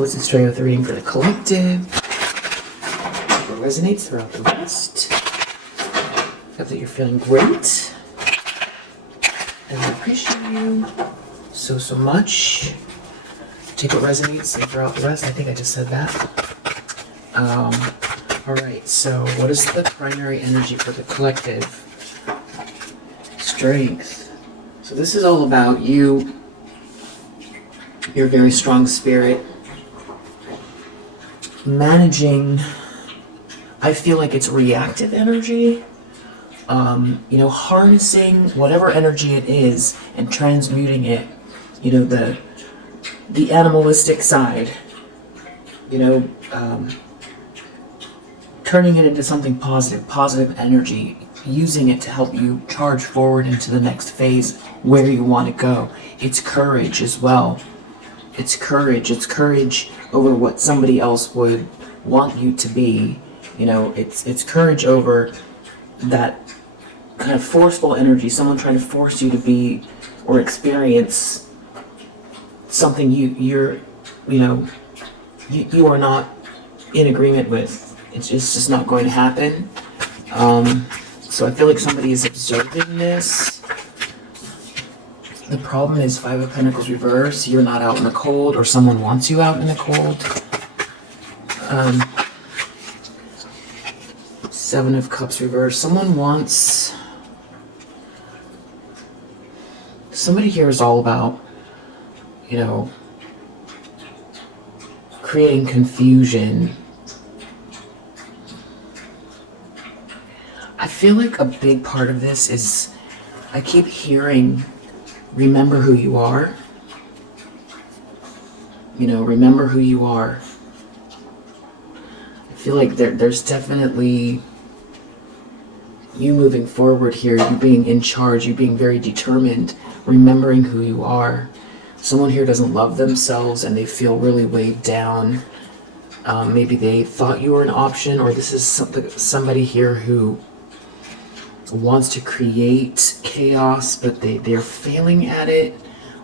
what's the strength of the reading for the collective? What resonates throughout the rest? Hope that you're feeling great. And I appreciate you so much. Take what resonates and throughout the rest. I think I just said that. Alright, so what is the primary energy for the collective? Strength. So this is all about you, your very strong spirit, managing, I feel like it's reactive energy, you know, harnessing whatever energy it is and transmuting it, you know, the animalistic side, you know, turning it into something positive energy, using it to help you charge forward into the next phase where you want to go. It's courage as well. It's courage over what somebody else would want you to be. You know, it's courage over that kind of forceful energy, someone trying to force you to be or experience something you are not in agreement with. It's just not going to happen. So I feel like somebody is observing this. The problem is 5 of Pentacles reverse. You're not out in the cold, or someone wants you out in the cold. 7 of Cups reverse. Somebody here is all about, you know, creating confusion. I feel like a big part of this is, I keep hearing, remember who you are. You know, remember who you are. I feel like there's definitely you moving forward here, you being in charge, you being very determined, remembering who you are. Someone here doesn't love themselves and they feel really weighed down. Maybe they thought you were an option, or this is somebody here who wants to create chaos, but they're failing at it,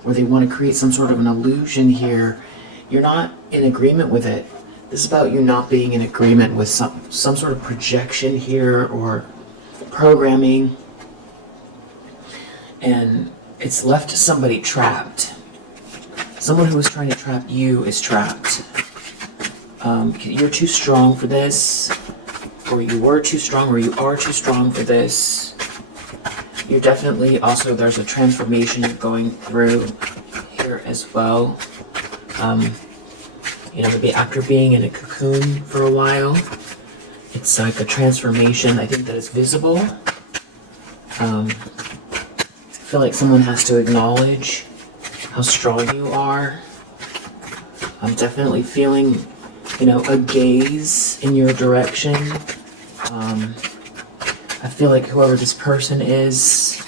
or they want to create some sort of an illusion here. You're not in agreement with it. This is about you not being in agreement with some sort of projection here, or programming, and it's left somebody trapped. Someone who is trying to trap you is trapped. You're too strong for this, or you were too strong, or you are too strong for this. You're definitely also, there's a transformation you're going through here as well. You know, maybe after being in a cocoon for a while, it's like a transformation, I think, that is visible. I feel like someone has to acknowledge how strong you are. I'm definitely feeling, you know, a gaze in your direction. I feel like whoever this person is,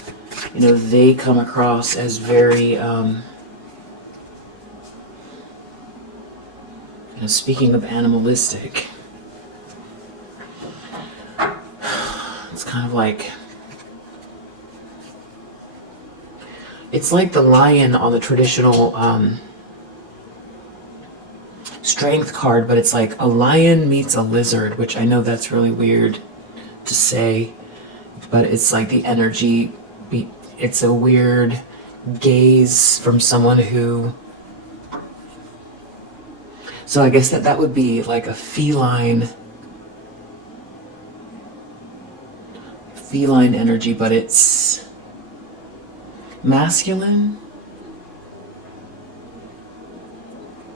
you know, they come across as very, you know, speaking of animalistic, it's kind of like, it's like the lion on the traditional strength card, but it's like a lion meets a lizard, which I know that's really weird to say, but it's like the energy, it's a weird gaze from someone who, so I guess that would be like a feline energy, but it's masculine,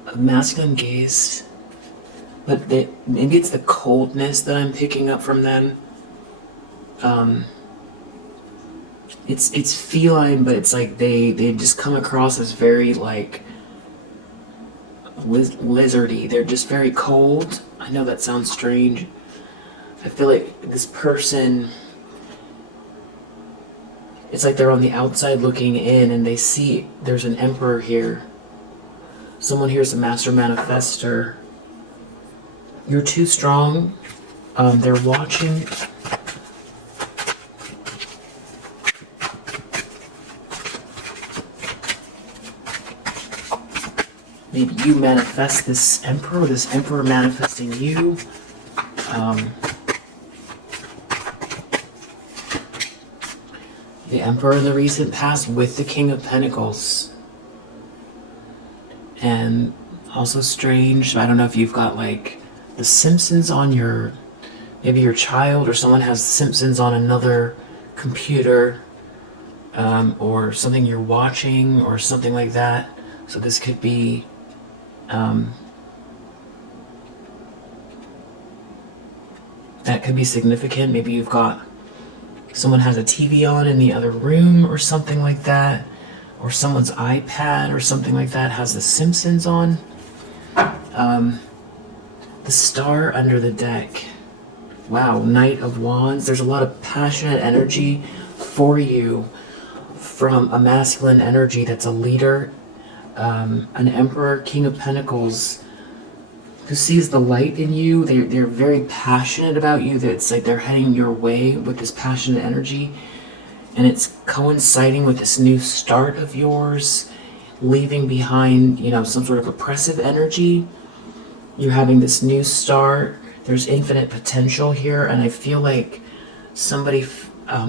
a masculine gaze, but maybe it's the coldness that I'm picking up from them. It's feline, but it's like they just come across as very like lizardy. They're just very cold. I know that sounds strange. I feel like this person, it's like they're on the outside looking in, and they see there's an emperor here. Someone here is a master manifester. You're too strong. They're watching. Maybe you manifest this emperor, or this emperor manifesting you. The emperor in the recent past with the King of Pentacles. And also strange, I don't know if you've got like the Simpsons on your, maybe your child or someone has the Simpsons on another computer, or something you're watching or something like that. So this could be that could be significant. Maybe you've got someone has a TV on in the other room or something like that, or someone's iPad or something like that has the Simpsons on. The Star under the deck. Wow, Knight of Wands. There's a lot of passionate energy for you from a masculine energy that's a leader, an Emperor, King of Pentacles, who sees the light in you. They're very passionate about you. It's like they're heading your way with this passionate energy. And it's coinciding with this new start of yours, leaving behind, some sort of oppressive energy. You're having this new start. There's infinite potential here, and I feel like somebody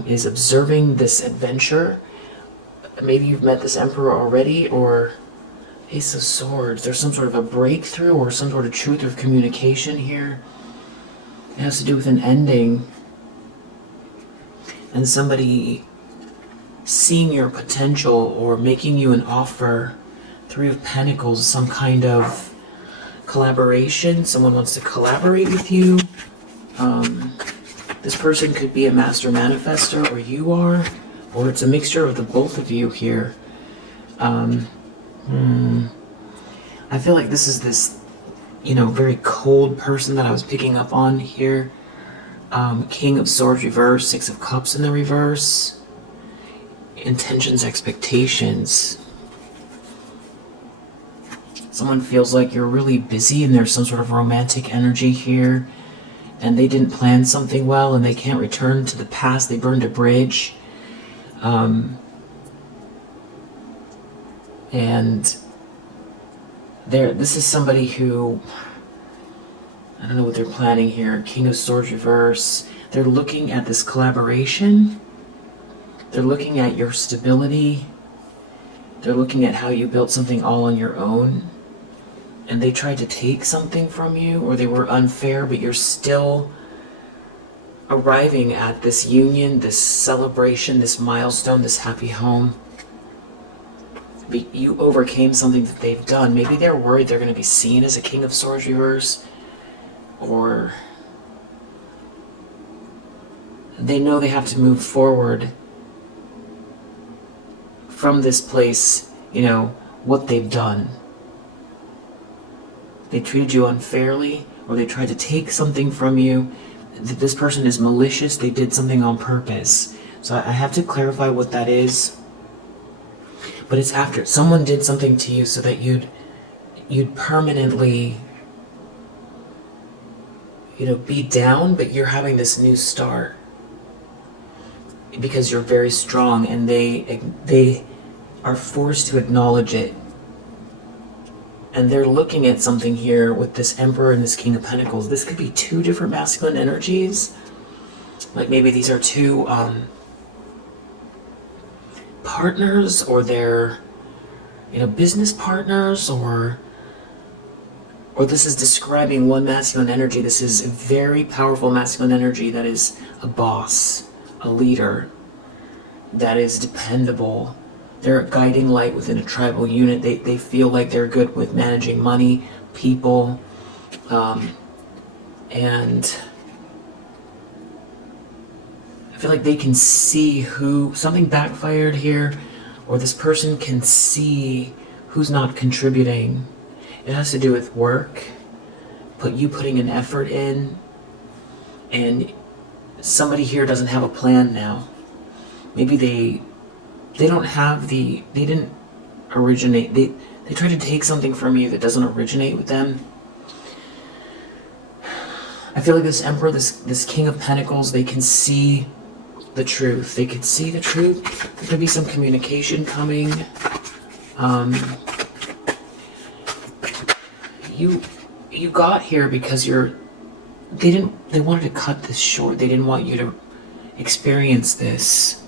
is observing this adventure. Maybe you've met this Emperor already, or Ace of Swords. There's some sort of a breakthrough or some sort of truth or communication here. It has to do with an ending. And somebody seeing your potential or making you an offer. Three of Pentacles, some kind of collaboration. Someone wants to collaborate with you. This person could be a master manifestor, or you are, or it's a mixture of the both of you here. I feel like this is this, very cold person that I was picking up on here. King of Swords reverse, Six of Cups in the reverse. Intentions, expectations. Someone feels like you're really busy and there's some sort of romantic energy here, and they didn't plan something well and they can't return to the past. They burned a bridge. And this is somebody who, I don't know what they're planning here. King of Swords reverse. They're looking at this collaboration. They're looking at your stability. They're looking at how you built something all on your own. And they tried to take something from you, or they were unfair, but you're still arriving at this union, this celebration, this milestone, this happy home. But you overcame something that they've done. Maybe they're worried they're going to be seen as a King of Swords reverse, or they know they have to move forward from this place, what they've done. They treated you unfairly, or they tried to take something from you. This person is malicious. They did something on purpose. So I have to clarify what that is. But it's after someone did something to you so that you'd permanently, be down, but you're having this new start because you're very strong, and they are forced to acknowledge it. And they're looking at something here with this Emperor and this King of Pentacles. This could be two different masculine energies. Like maybe these are two partners, or they're, business partners, or this is describing one masculine energy. This is a very powerful masculine energy that is a boss, a leader, that is dependable. They're a guiding light within a tribal unit. They feel like they're good with managing money, people, and I feel like they can see who, something backfired here, or this person can see who's not contributing. It has to do with work, you putting an effort in, and somebody here doesn't have a plan now. Maybe they didn't originate, they try to take something from you that doesn't originate with them. I feel like this Emperor, this King of Pentacles, they can see the truth. They can see the truth. There could be some communication coming. you got here because they wanted to cut this short. They didn't want you to experience this.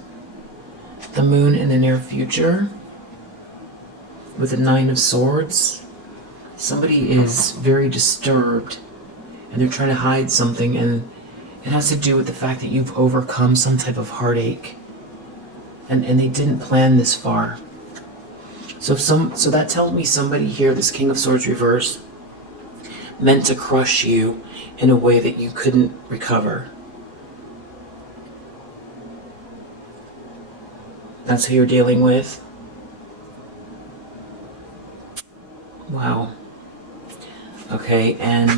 The moon in the near future with the 9 of Swords. Somebody is very disturbed and they're trying to hide something, and it has to do with the fact that you've overcome some type of heartache. And they didn't plan this far. So that tells me somebody here, this King of Swords reverse, meant to crush you in a way that you couldn't recover. That's who you're dealing with. Wow. Okay, and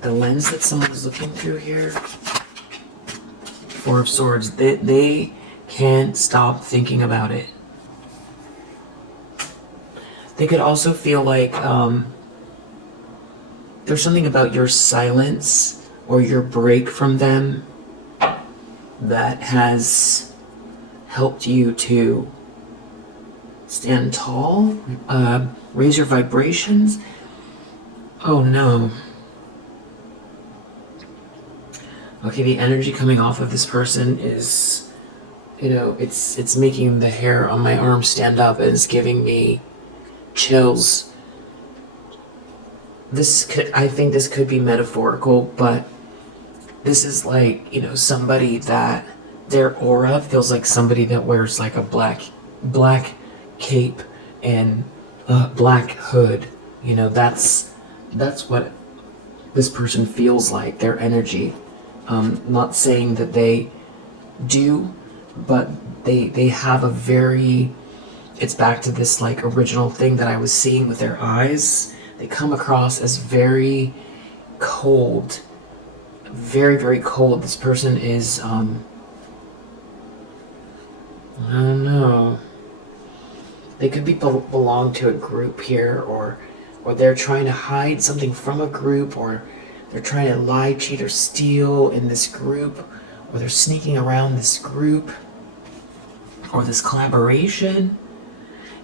the lens that someone is looking through here, 4 of Swords, they can't stop thinking about it. They could also feel like there's something about your silence or your break from them that has helped you to stand tall, raise your vibrations. Oh no. Okay, the energy coming off of this person is, it's making the hair on my arm stand up, and it's giving me chills. I think this could be metaphorical, but this is like, somebody that their aura feels like somebody that wears like a black cape and a black hood. That's what this person feels like, their energy. Not saying that they do, but they have a very, it's back to this like original thing that I was seeing with their eyes. They come across as very cold, very, very cold. This person is, I don't know. They could belong to a group here, or they're trying to hide something from a group, or they're trying to lie, cheat, or steal in this group, or they're sneaking around this group, or this collaboration.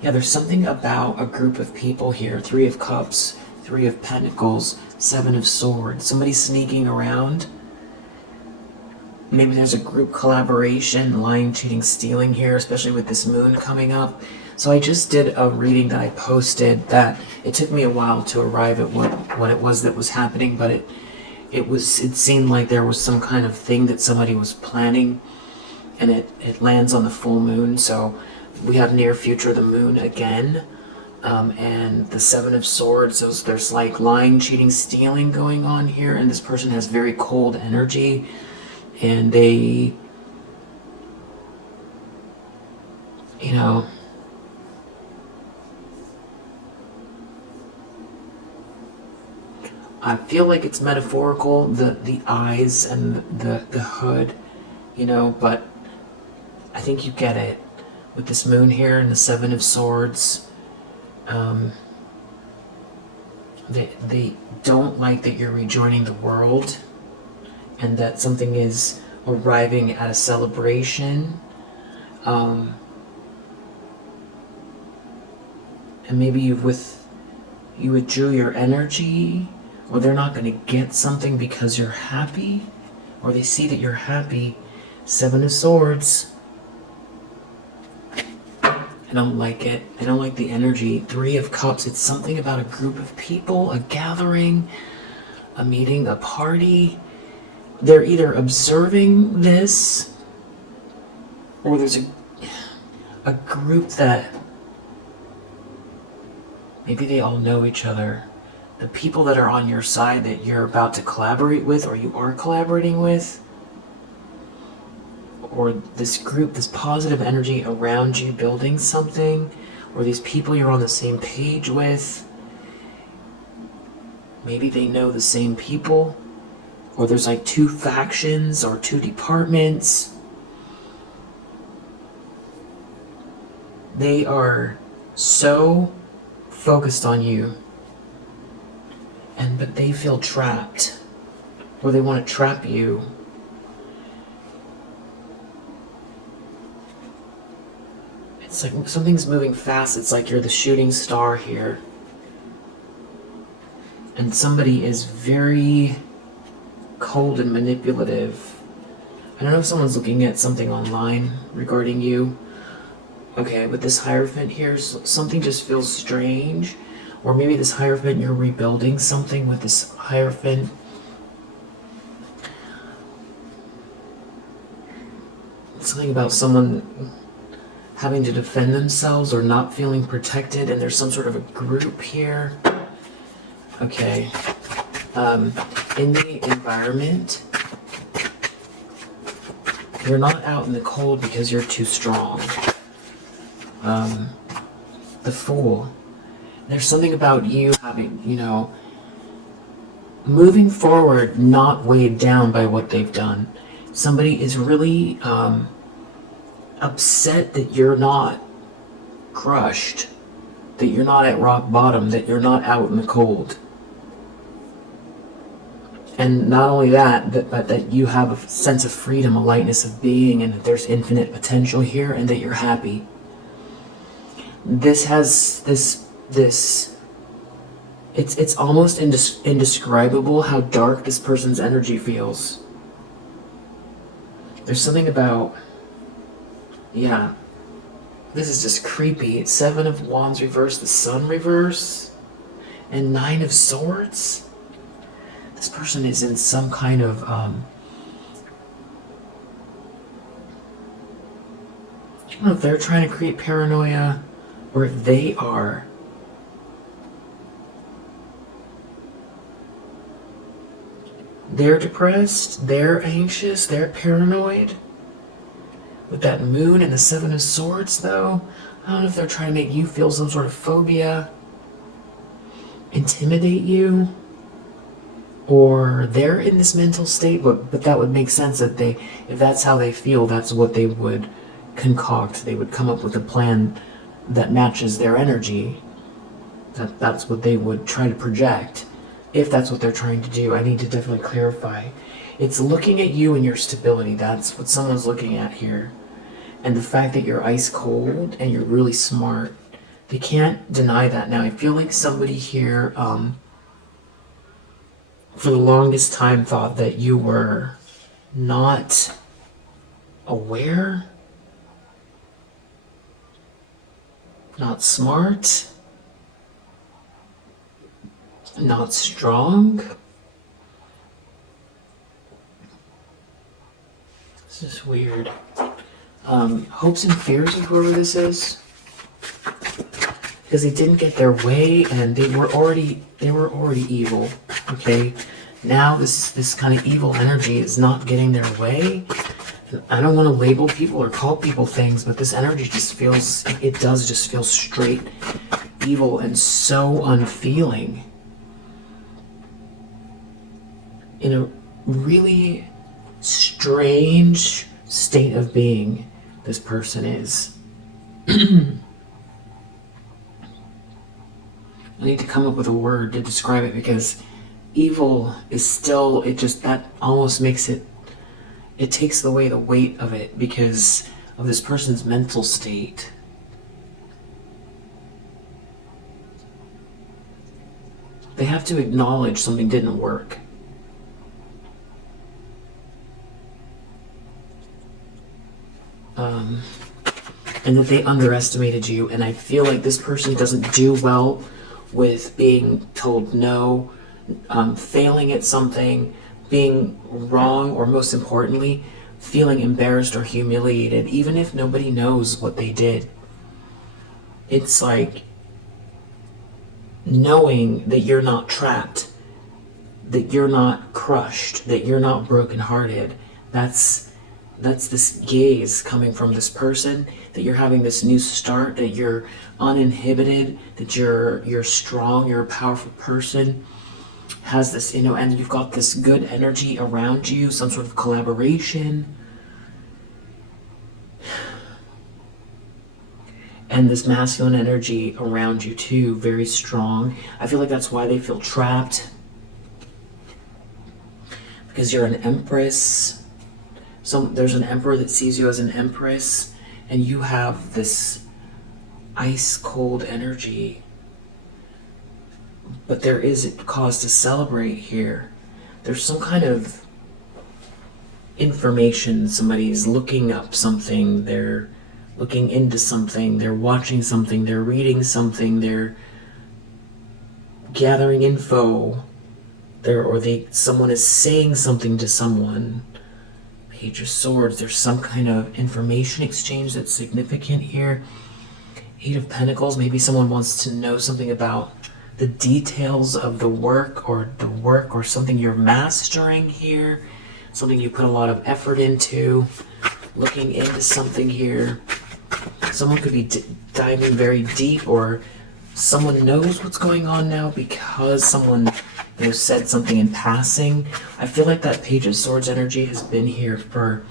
Yeah, there's something about a group of people here. 3 of Cups, 3 of Pentacles, 7 of Swords. Somebody sneaking around. Maybe there's a group collaboration, lying, cheating, stealing here, especially with this moon coming up. So I just did a reading that I posted that it took me a while to arrive at what it was that was happening, but it seemed like there was some kind of thing that somebody was planning, and it lands on the full moon. So we have near future the moon again, and the 7 of Swords. So there's like lying, cheating, stealing going on here, and this person has very cold energy, and they, I feel like it's metaphorical, the eyes and the hood, but I think you get it. With this moon here and the 7 of Swords, they don't like that you're rejoining the world, and that something is arriving at a celebration. And maybe you withdrew your energy, or they're not going to get something because you're happy, or they see that you're happy. 7 of Swords. I don't like it. I don't like the energy. 3 of Cups. It's something about a group of people, a gathering, a meeting, a party. They're either observing this, or there's a group that maybe they all know each other. The people that are on your side that you're about to collaborate with, or you are collaborating with, or this group, this positive energy around you building something, or these people you're on the same page with. Maybe they know the same people, or there's like 2 factions or 2 departments. They are so focused on you, but they feel trapped, or they want to trap you. It's like something's moving fast. It's like you're the shooting star here. And somebody is very cold and manipulative. I don't know if someone's looking at something online regarding you. Okay, with this Hierophant here, something just feels strange. Or maybe this Hierophant, you're rebuilding something with this Hierophant. Something about someone having to defend themselves or not feeling protected, and there's some sort of a group here. Okay. In the environment, you're not out in the cold because you're too strong. The Fool. There's something about you having, moving forward, not weighed down by what they've done. Somebody is really upset that you're not crushed, that you're not at rock bottom, that you're not out in the cold. And not only that, but that you have a sense of freedom, a lightness of being, and that there's infinite potential here, and that you're happy. This has it's almost indescribable how dark this person's energy feels. There's something about, yeah, this is just creepy. 7 of Wands reverse, the Sun reverse, and 9 of Swords. This person is in some kind of, I don't know if they're trying to create paranoia, or if they are. They're depressed, they're anxious, they're paranoid. With that Moon and the 7 of Swords, though, I don't know if they're trying to make you feel some sort of phobia, intimidate you, or they're in this mental state, but that would make sense that if that's how they feel, that's what they would concoct. They would come up with a plan that matches their energy. That's what they would try to project, if that's what they're trying to do. I need to definitely clarify. It's looking at you and your stability. That's what someone's looking at here. And the fact that you're ice cold and you're really smart. They can't deny that. Now, I feel like somebody here, for the longest time, thought that you were not aware, not smart, not strong. This is weird. Hopes and fears of whoever this is, because they didn't get their way and they were already evil. Okay, now this kind of evil energy is not getting their way. I don't want to label people or call people things, but this energy just feels, it does just feel straight evil and so unfeeling. In a really strange state of being, this person is. I need to come up with a word to describe it, because evil is still, that almost makes it takes away the weight of it because of this person's mental state. They have to acknowledge something didn't work. And that they underestimated you, and I feel like this person doesn't do well with being told no, failing at something, being wrong, or most importantly, feeling embarrassed or humiliated, even if nobody knows what they did. It's like knowing that you're not trapped, that you're not crushed, that you're not brokenhearted. That's this gaze coming from this person, that you're having this new start, that you're uninhibited, that you're strong, you're a powerful person, has this, and you've got this good energy around you, some sort of collaboration. And this masculine energy around you too, very strong. I feel like that's why they feel trapped. Because you're an empress. So there's an emperor that sees you as an empress, and you have this ice cold energy. But there is a cause to celebrate here. There's some kind of information. Somebody's looking up something, they're looking into something, they're watching something, they're reading something, they're gathering info, someone is saying something to someone. Page of Swords, there's some kind of information exchange that's significant here. Eight of Pentacles, maybe someone wants to know something about the details of the work or something you're mastering here, something you put a lot of effort into, looking into something here. Someone could be diving very deep, or someone knows what's going on now because someone said something in passing. I feel like that Page of Swords energy has been here for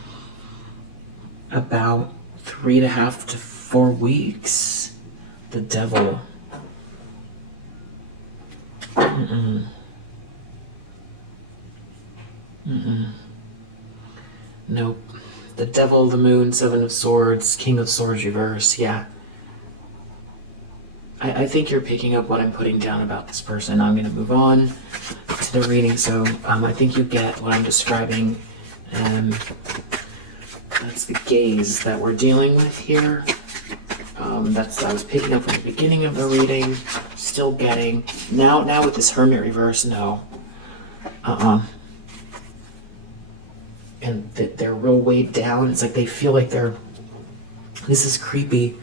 about 3.5 to 4 weeks. The Devil. Nope. The Devil, the Moon, Seven of Swords, King of Swords reverse. Yeah. I think you're picking up what I'm putting down about this person. I'm going to move on to the reading. So I think you get what I'm describing. That's the gaze that we're dealing with here. I was picking up from the beginning of the reading. Still getting. Now with this Hermit reverse, no. And they're real weighed down. It's like they feel like this is creepy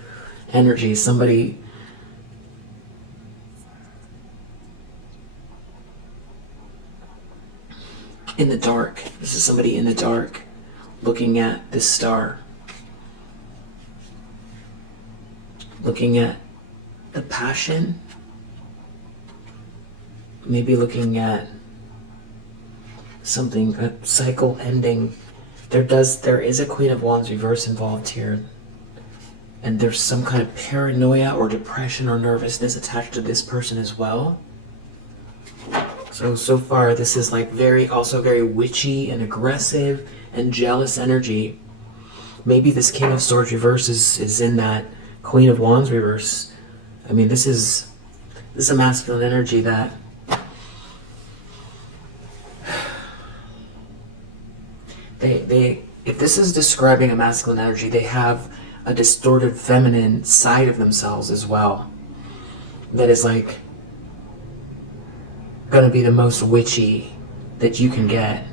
energy. Somebody in the dark. This is somebody in the dark looking at this star. Looking at the passion. Maybe looking at something, a cycle ending. There is a Queen of Wands reverse involved here. And there's some kind of paranoia or depression or nervousness attached to this person as well. So far this is like also very witchy and aggressive and jealous energy. Maybe this King of Swords reverse is in that Queen of Wands reverse. I mean, this is a masculine energy that if this is describing a masculine energy, they have a distorted feminine side of themselves as well. That is like gonna be the most witchy that you can get.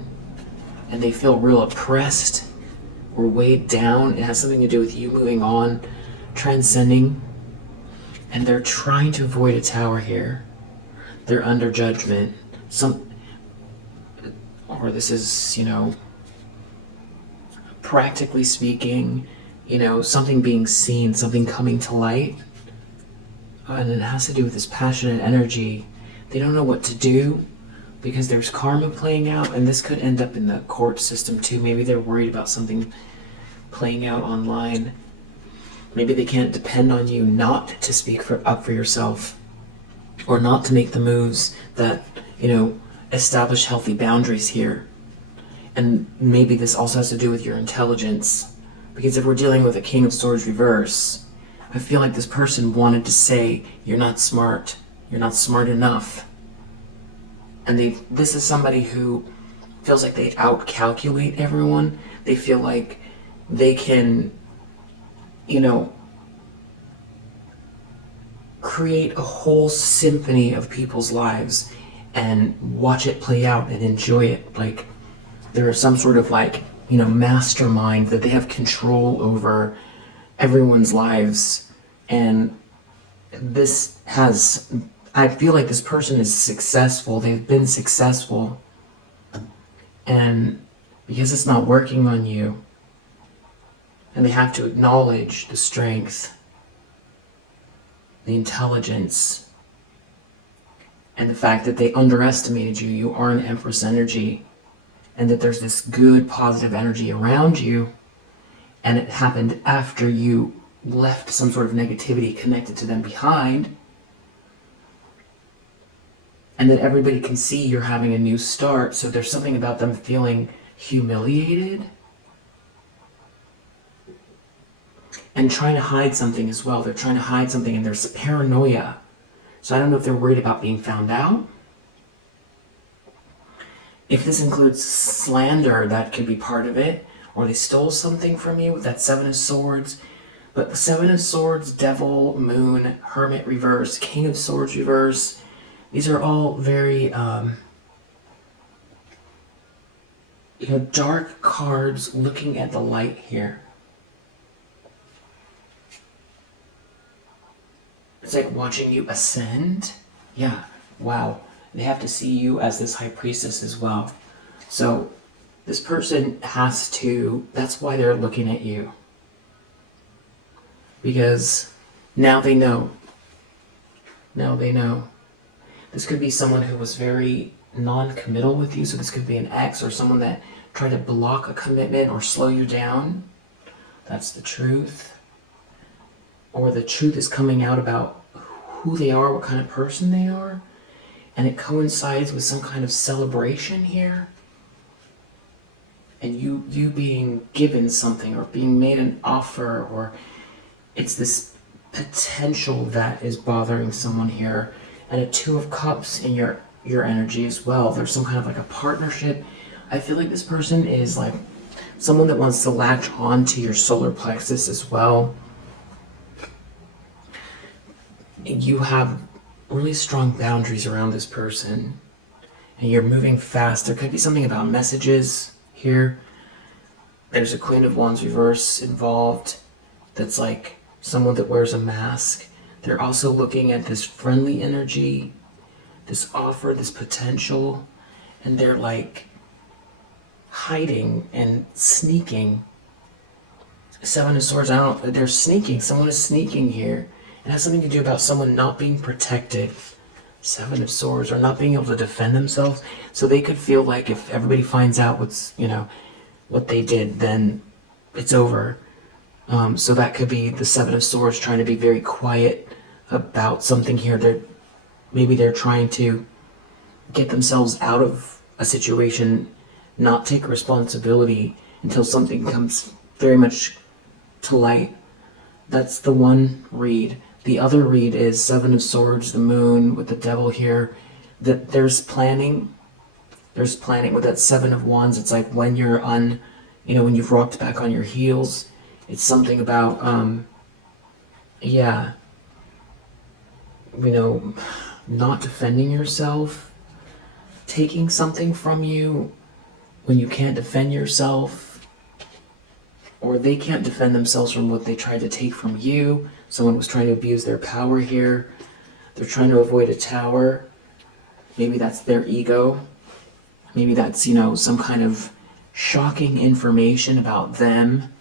And they feel real oppressed or weighed down. It has something to do with you moving on, transcending. And they're trying to avoid a tower here. They're under judgment. Or this is, practically speaking, something being seen, something coming to light. And it has to do with this passionate energy. They don't know what to do because there's karma playing out, and this could end up in the court system too. Maybe they're worried about something playing out online. Maybe they can't depend on you not to speak up for yourself, or not to make the moves that, establish healthy boundaries here. And maybe this also has to do with your intelligence, because if we're dealing with a King of Swords reverse, I feel like this person wanted to say, you're not smart, you're not smart enough. And this is somebody who feels like they outcalculate everyone. They feel like they can, create a whole symphony of people's lives and watch it play out and enjoy it. Like there is some sort of mastermind that they have control over everyone's lives. And I feel like this person is successful. They've been successful. And because it's not working on you, and they have to acknowledge the strength, the intelligence, and the fact that they underestimated you. You are an Empress energy, and that there's this good, positive energy around you, and it happened after you left some sort of negativity connected to them behind, and that everybody can see you're having a new start. So there's something about them feeling humiliated and trying to hide something as well. They're trying to hide something, and there's paranoia. So I don't know if they're worried about being found out. If this includes slander, that could be part of it. Or they stole something from you with that Seven of Swords. But the Seven of Swords, Devil, Moon, Hermit reverse, King of Swords reverse. These are all very, dark cards looking at the light here. It's like watching you ascend. Yeah, wow. They have to see you as this high priestess as well. So this person has to, that's why they're looking at you. Because now they know. Now they know. This could be someone who was very non-committal with you. So this could be an ex or someone that tried to block a commitment or slow you down. That's the truth. Or the truth is coming out about who they are, what kind of person they are. And it coincides with some kind of celebration here. And you being given something or being made an offer, or it's this potential that is bothering someone here. And a Two of Cups in your energy as well. There's some kind of like a partnership. I feel like this person is like someone that wants to latch on to your solar plexus as well. You have really strong boundaries around this person. And you're moving fast. There could be something about messages here. There's a Queen of Wands reverse involved. That's like someone that wears a mask. They're also looking at this friendly energy, this offer, this potential, and they're like hiding and sneaking. Seven of Swords, they're sneaking. Someone is sneaking here. It has something to do about someone not being protected. Seven of Swords, or not being able to defend themselves. So they could feel like if everybody finds out what they did, then it's over. So that could be the Seven of Swords trying to be very quiet about something here. Maybe they're trying to get themselves out of a situation, not take responsibility until something comes very much to light. That's the one read. The other read is Seven of Swords, the Moon with the Devil here. That there's planning. There's planning with that Seven of Wands. It's like when you're when you've rocked back on your heels. It's something about, not defending yourself, taking something from you when you can't defend yourself, or they can't defend themselves from what they tried to take from you. Someone was trying to abuse their power here. They're trying to avoid a tower. Maybe that's their ego. Maybe that's, some kind of shocking information about them.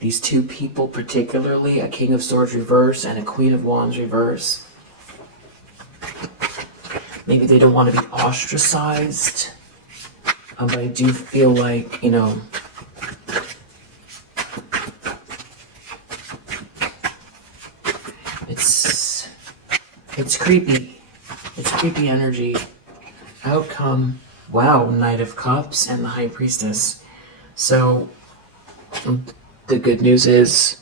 These two people particularly, a King of Swords reverse and a Queen of Wands reverse. Maybe they don't want to be ostracized. But I do feel like, it's creepy. It's creepy energy. Outcome. Wow, Knight of Cups and the High Priestess. So the good news is,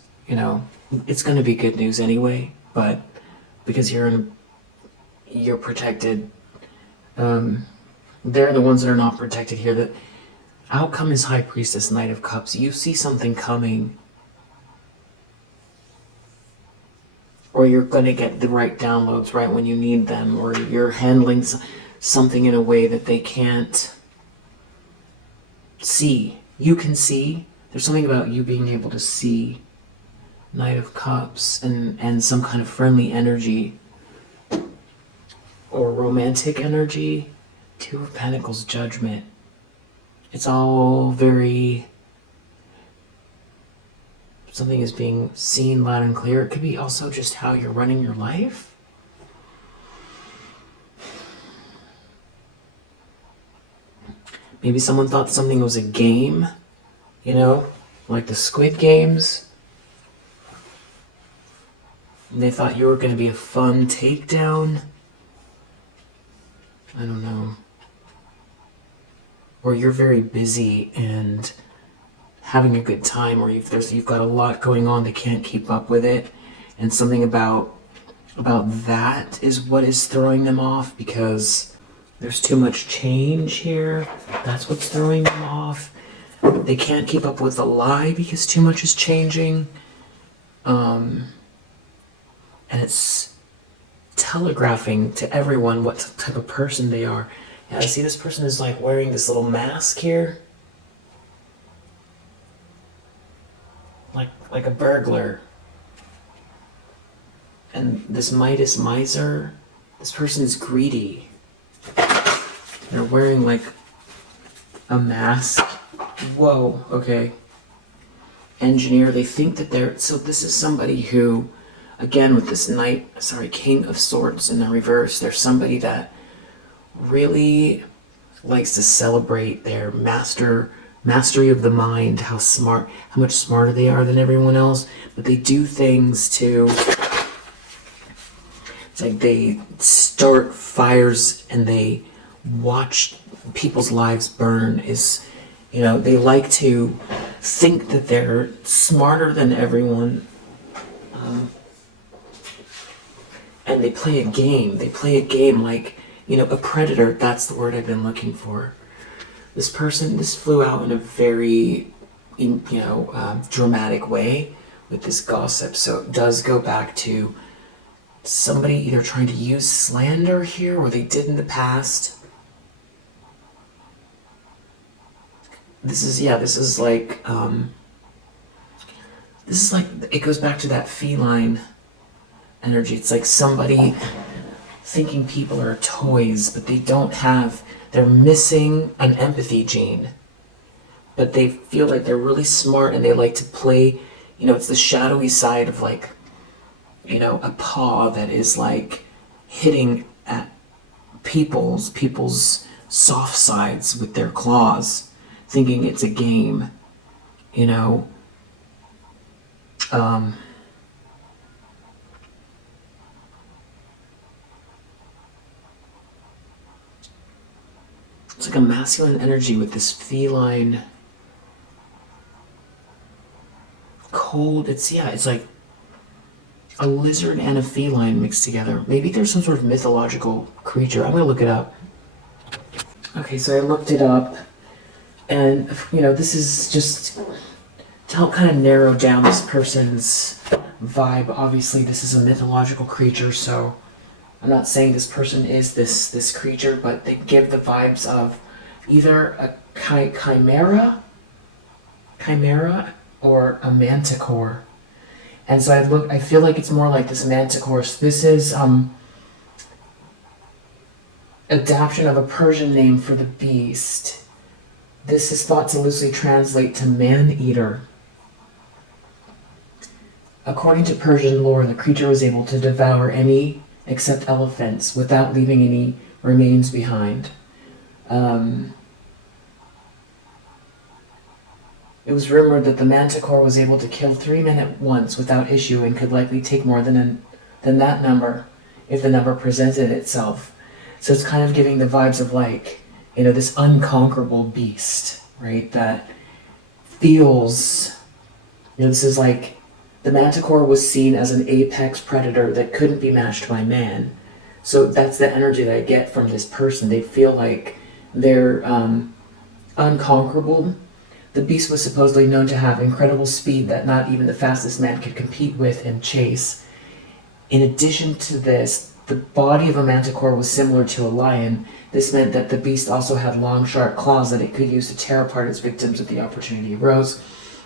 it's going to be good news anyway, but because you're protected, they're the ones that are not protected here. The outcome is High Priestess, Knight of Cups. You see something coming, or you're going to get the right downloads right when you need them, or you're handling something in a way that they can't see. You can see. There's something about you being able to see. Knight of Cups and some kind of friendly energy or romantic energy. Two of Pentacles, Judgment. It's all very... Something is being seen loud and clear. It could be also just how you're running your life. Maybe someone thought something was a game. Like the Squid Games. And they thought you were going to be a fun takedown. I don't know. Or you're very busy and having a good time, or you've got a lot going on, they can't keep up with it. And something about about that is what is throwing them off, because there's too much change here. That's what's throwing them off. They can't keep up with the lie because too much is changing. And it's telegraphing to everyone what type of person they are. Yeah, see, this person is like wearing this little mask here. Like a burglar. And this Midas miser, this person's greedy. They're wearing like a mask. Whoa, okay. Engineer, they think that they're, so this is somebody who, again with this King of Swords in the reverse, there's somebody that really likes to celebrate their mastery of the mind, how much smarter they are than everyone else, but they do things to, it's like they start fires and they watch people's lives burn. They like to think that they're smarter than everyone, and they play a game. They play a game like, a predator. That's the word I've been looking for. This flew out in a very, dramatic way with this gossip. So it does go back to somebody either trying to use slander here, or they did in the past. This is like, it goes back to that feline energy. It's like somebody thinking people are toys, but they're missing an empathy gene. But they feel like they're really smart and they like to play, it's the shadowy side of like, a paw that is like hitting at people's soft sides with their claws, thinking it's a game, It's like a masculine energy with this feline, cold. It's like a lizard and a feline mixed together. Maybe there's some sort of mythological creature. I'm gonna look it up. Okay, so I looked it up, and this is just to help kind of narrow down this person's vibe. Obviously, this is a mythological creature, so I'm not saying this person is this creature, but they give the vibes of either a chimera or a manticore. And so I feel like it's more like this manticore. So this is adaptation of a Persian name for the beast. This is thought to loosely translate to man-eater. According to Persian lore, the creature was able to devour any except elephants without leaving any remains behind. It was rumored that the manticore was able to kill 3 men at once without issue and could likely take more than that number if the number presented itself. So it's kind of giving the vibes of like, this unconquerable beast, right? That feels, this is like, the manticore was seen as an apex predator that couldn't be matched by man. So that's the energy that I get from this person. They feel like they're unconquerable. The beast was supposedly known to have incredible speed that not even the fastest man could compete with and chase. In addition to this, the body of a manticore was similar to a lion. This meant that the beast also had long, sharp claws that it could use to tear apart its victims if the opportunity arose.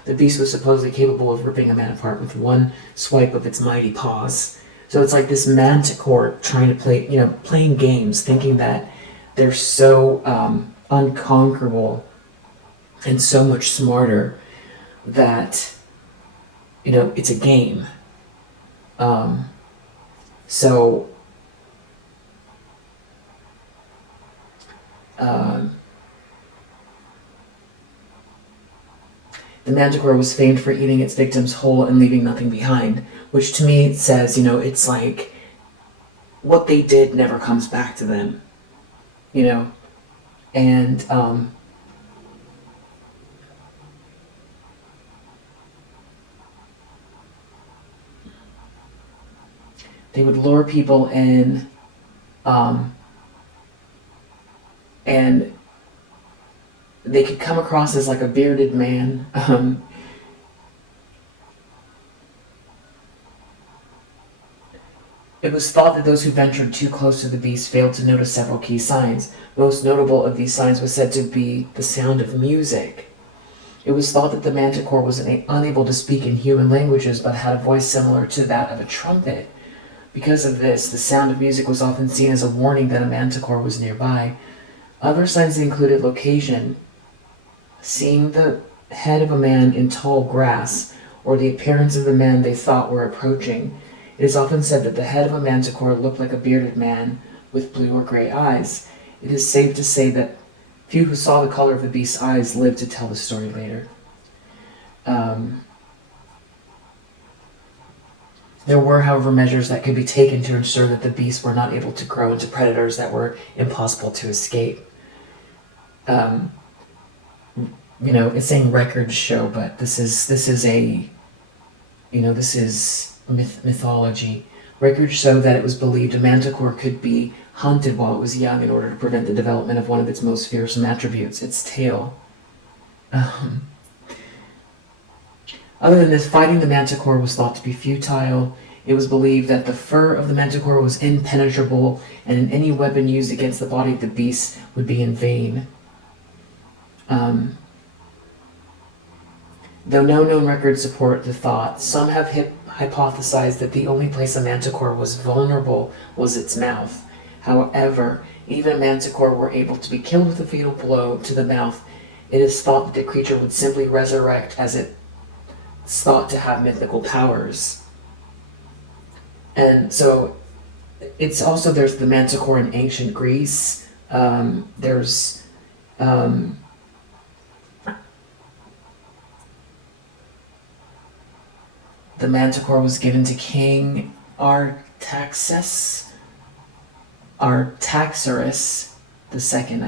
The beast was supposedly capable of ripping a man apart with one swipe of its mighty paws. So it's like this manticore trying to play, playing games, thinking that they're so unconquerable and so much smarter that, it's a game. The manticore was famed for eating its victims whole and leaving nothing behind, which to me says, it's like what they did never comes back to them, and They would lure people in, and they could come across as like a bearded man. It was thought that those who ventured too close to the beast failed to notice several key signs. Most notable of these signs was said to be the sound of music. It was thought that the manticore was unable to speak in human languages, but had a voice similar to that of a trumpet. Because of this, the sound of music was often seen as a warning that a manticore was nearby. Other signs included location, seeing the head of a man in tall grass, or the appearance of the man they thought were approaching. It is often said that the head of a manticore looked like a bearded man with blue or gray eyes. It is safe to say that few who saw the color of the beast's eyes lived to tell the story later. There were, however, measures that could be taken to ensure that the beasts were not able to grow into predators that were impossible to escape. It's saying records show, but this is mythology. Records show that it was believed a manticore could be hunted while it was young in order to prevent the development of one of its most fearsome attributes, its tail. Other than this, fighting the manticore was thought to be futile. It was believed that the fur of the manticore was impenetrable, and any weapon used against the body of the beast would be in vain. Though no known records support the thought, some have hypothesized that the only place a manticore was vulnerable was its mouth. However, even if manticore were able to be killed with a fatal blow to the mouth, it is thought that the creature would simply resurrect, as it is thought to have mythical powers. And so, there's the manticore in ancient Greece. The manticore was given to King Artaxerxes II. I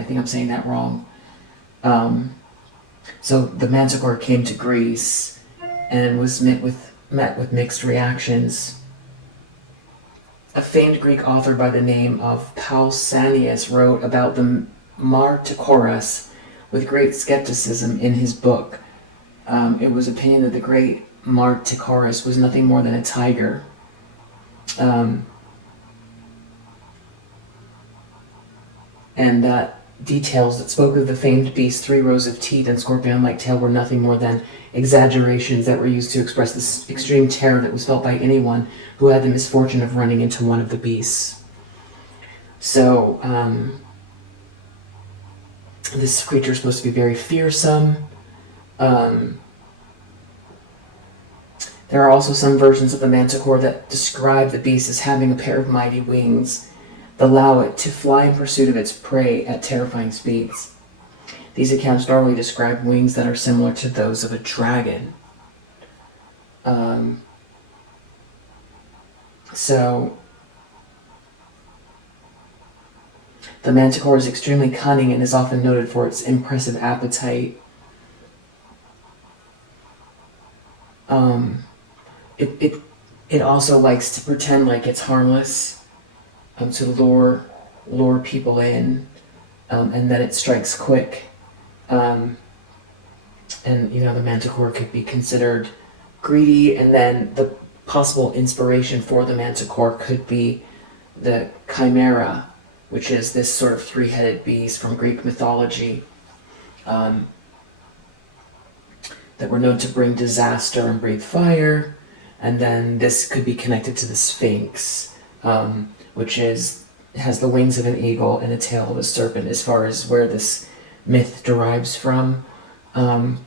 think I'm saying that wrong. So the manticore came to Greece and was met with mixed reactions. A famed Greek author by the name of Pausanias wrote about the Martichorus with great skepticism in his book. It was opinion that the great Martichorus was nothing more than a tiger. And that details that spoke of the famed beast's 3 rows of teeth and scorpion-like tail were nothing more than exaggerations that were used to express this extreme terror that was felt by anyone who had the misfortune of running into one of the beasts. So, this creature is supposed to be very fearsome. There are also some versions of the manticore that describe the beast as having a pair of mighty wings that allow it to fly in pursuit of its prey at terrifying speeds. These accounts normally describe wings that are similar to those of a dragon. So, the manticore is extremely cunning and is often noted for its impressive appetite. It also likes to pretend like it's harmless, to lure people in, and that it strikes quick. And the manticore could be considered greedy, and then the possible inspiration for the manticore could be the chimera, which is this sort of 3-headed beast from Greek mythology, that were known to bring disaster and breathe fire. And then this could be connected to the Sphinx, which has the wings of an eagle and a tail of a serpent, as far as where this myth derives from. And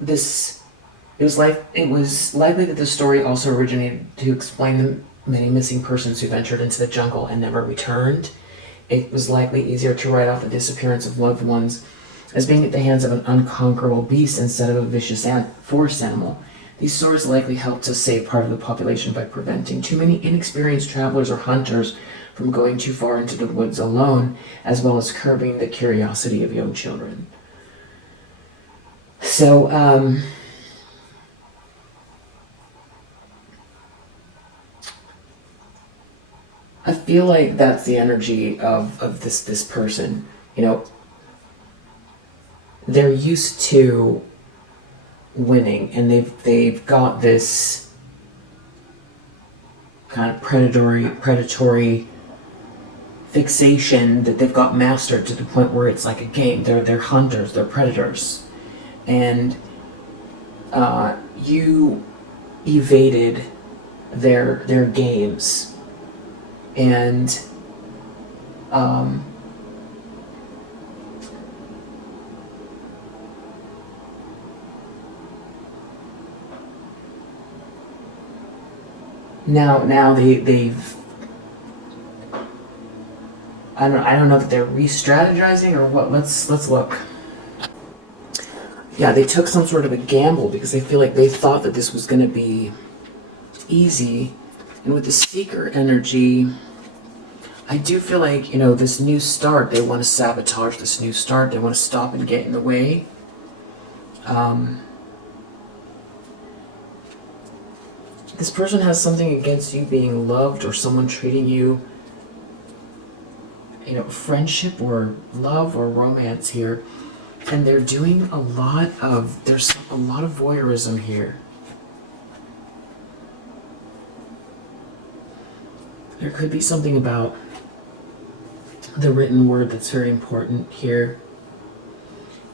this, it was likely that the story also originated to explain the many missing persons who ventured into the jungle and never returned. It was likely easier to write off the disappearance of loved ones as being at the hands of an unconquerable beast instead of a vicious forest animal. These swords likely help to save part of the population by preventing too many inexperienced travelers or hunters from going too far into the woods alone, as well as curbing the curiosity of young children. So, I feel like that's the energy of this person. You know, they're used to winning, and they've got this kind of predatory fixation that they've got mastered to the point where it's like a game. They're hunters, they're predators, and you evaded their games, and now they've I don't know that they're re-strategizing or what. Let's look. Yeah, they took some sort of a gamble because they feel like they thought that this was going to be easy. And with the seeker energy, I do feel like, you know, this new start, they want to sabotage this new start. They want to stop and get in the way. This person has something against you being loved or someone treating you, you know, friendship or love or romance here. And they're doing there's a lot of voyeurism here. There could be something about the written word that's very important here.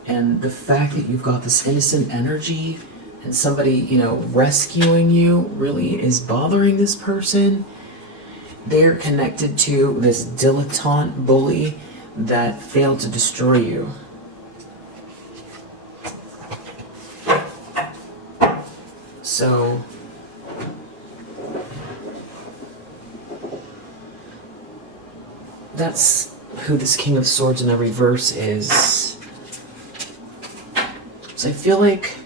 And the fact that you've got this innocent energy and somebody, you know, rescuing you really is bothering this person. They're connected to this dilettante bully that failed to destroy you. So that's who this King of Swords in the reverse is. So I feel like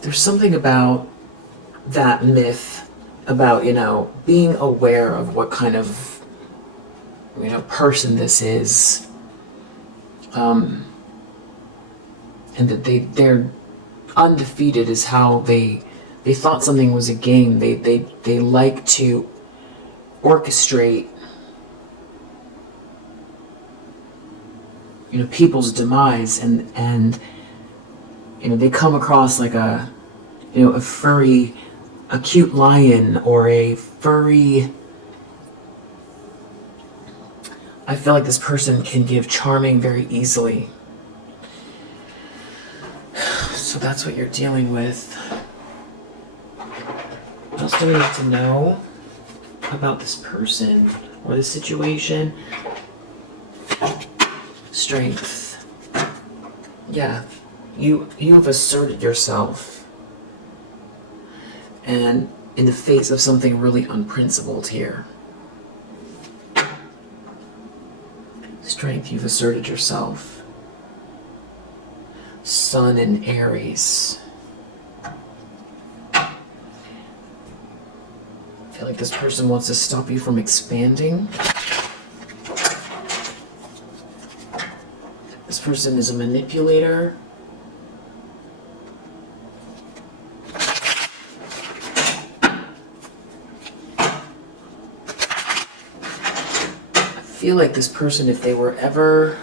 there's something about that myth about, you know, being aware of what kind of, you know, person this is, and that they're undefeated is how they thought something was a game. They like to orchestrate, you know, people's demise, and you know, they come across like a, you know, a furry, a cute lion or a furry. I feel like this person can give charming very easily. So that's what you're dealing with. What else do we need to know about this person or this situation? Strength. Yeah, you have asserted yourself. And in the face of something really unprincipled here. Strength, you've asserted yourself. Sun in Aries. I feel like this person wants to stop you from expanding. This person is a manipulator. I feel like this person, if they were ever,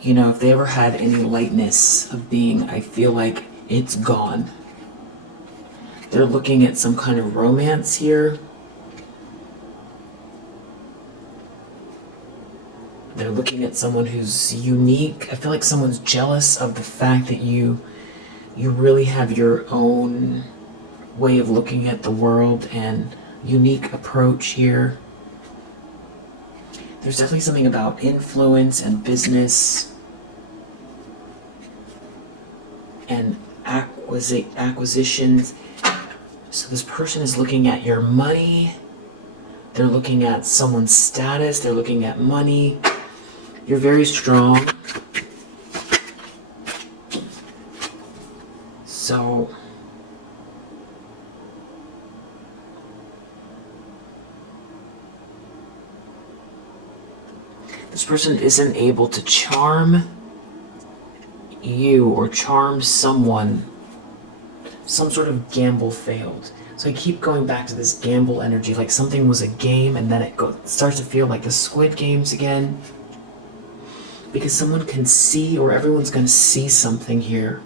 you know, if they ever had any lightness of being, I feel like it's gone. They're looking at some kind of romance here. They're looking at someone who's unique. I feel like someone's jealous of the fact that you really have your own way of looking at the world and unique approach here. There's definitely something about influence and business and acquisitions. So this person is looking at your money, They're looking at someone's status. They're looking at money. You're very strong. So this person isn't able to charm you or charm someone. Some sort of gamble failed. So I keep going back to this gamble energy, like something was a game and then it starts to feel like the Squid Games again. Because someone can see, or everyone's going to see something here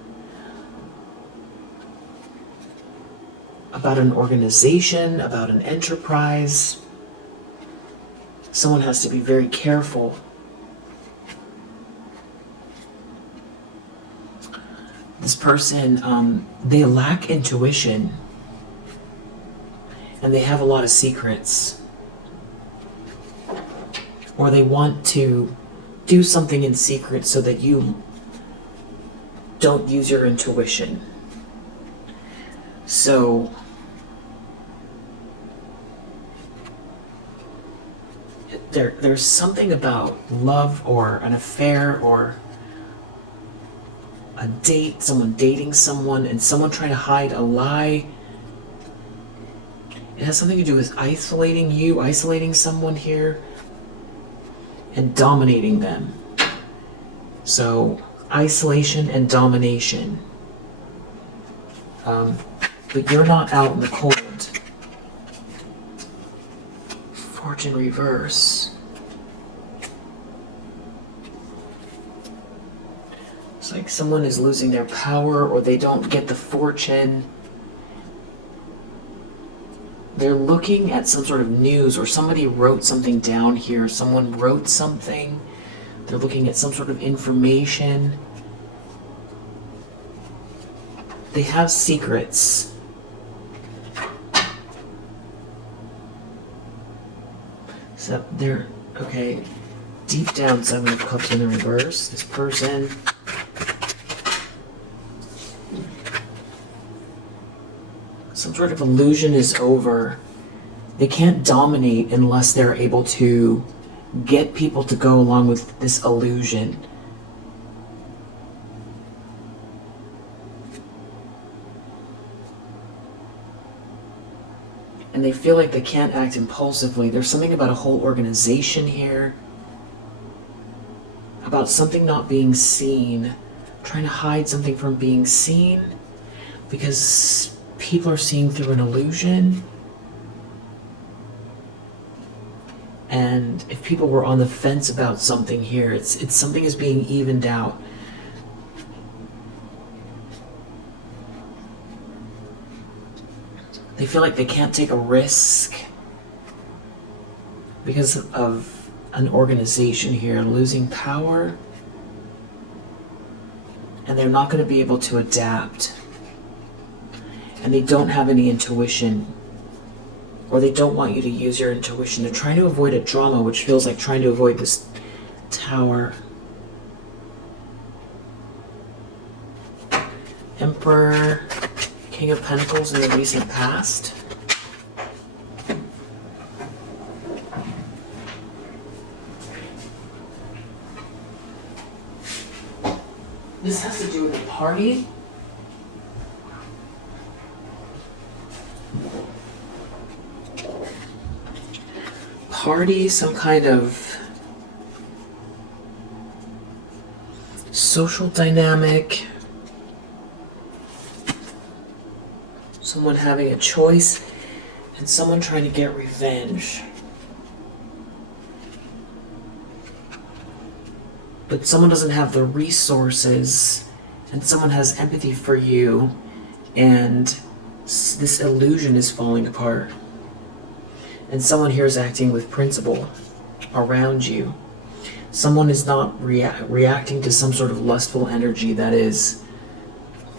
about an organization, about an enterprise. Someone has to be very careful. This person, they lack intuition. And they have a lot of secrets. Or they want to do something in secret so that you don't use your intuition. So there's something about love or an affair or a date, someone dating someone and someone trying to hide a lie. It has something to do with isolating you, isolating someone here, and dominating them. So, isolation and domination. But you're not out in the cold. Fortune reverse. It's like someone is losing their power or they don't get the fortune. They're looking at some sort of news or somebody wrote something down here. Someone wrote something. They're looking at some sort of information. They have secrets. So they're, okay, deep down, Seven of Cups in the reverse. This person, some sort of illusion is over. They can't dominate unless they're able to get people to go along with this illusion. And they feel like they can't act impulsively. There's something about a whole organization here. About something not being seen. Trying to hide something from being seen. Because people are seeing through an illusion. And if people were on the fence about something here, it's something is being evened out. They feel like they can't take a risk because of an organization here losing power, and they're not going to be able to adapt, and they don't have any intuition, or they don't want you to use your intuition. They're trying to avoid a drama, which feels like trying to avoid this Tower. Emperor, King of Pentacles in the recent past. This has to do with a party. Party, some kind of social dynamic. Someone having a choice, and someone trying to get revenge. But someone doesn't have the resources, and someone has empathy for you, and this illusion is falling apart. And someone here is acting with principle around you. Someone is not reacting to some sort of lustful energy that is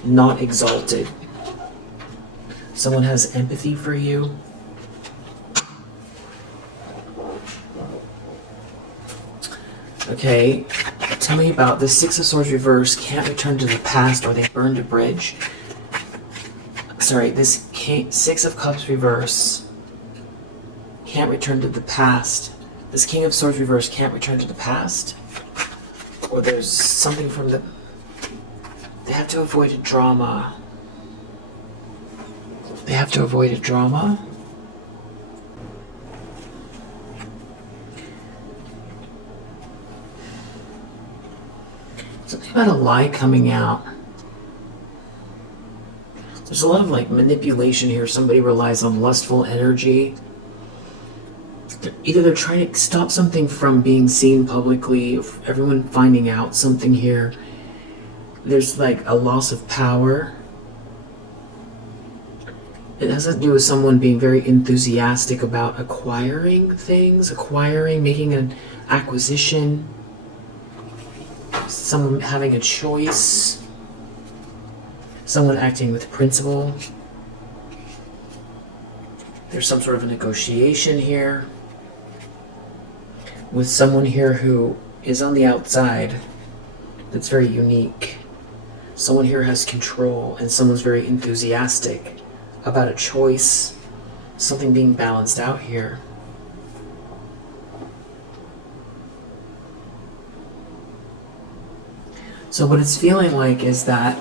not exalted. Someone has empathy for you. Okay, tell me about the Six of Swords reverse. Can't return to the past, or they burned a bridge. Sorry, this Six of Cups reverse. can't return to the past. This King of Swords reverse can't return to the past. Or there's something from the... They have to avoid a drama. They have to avoid a drama. Something about a lie coming out. There's a lot of like manipulation here. Somebody relies on lustful energy. Either they're trying to stop something from being seen publicly, everyone finding out something here. There's like a loss of power. It has to do with someone being very enthusiastic about acquiring things, making an acquisition. Someone having a choice. Someone acting with principle. There's some sort of a negotiation here with someone here who is on the outside that's very unique. Someone here has control and someone's very enthusiastic about a choice, something being balanced out here. So what it's feeling like is that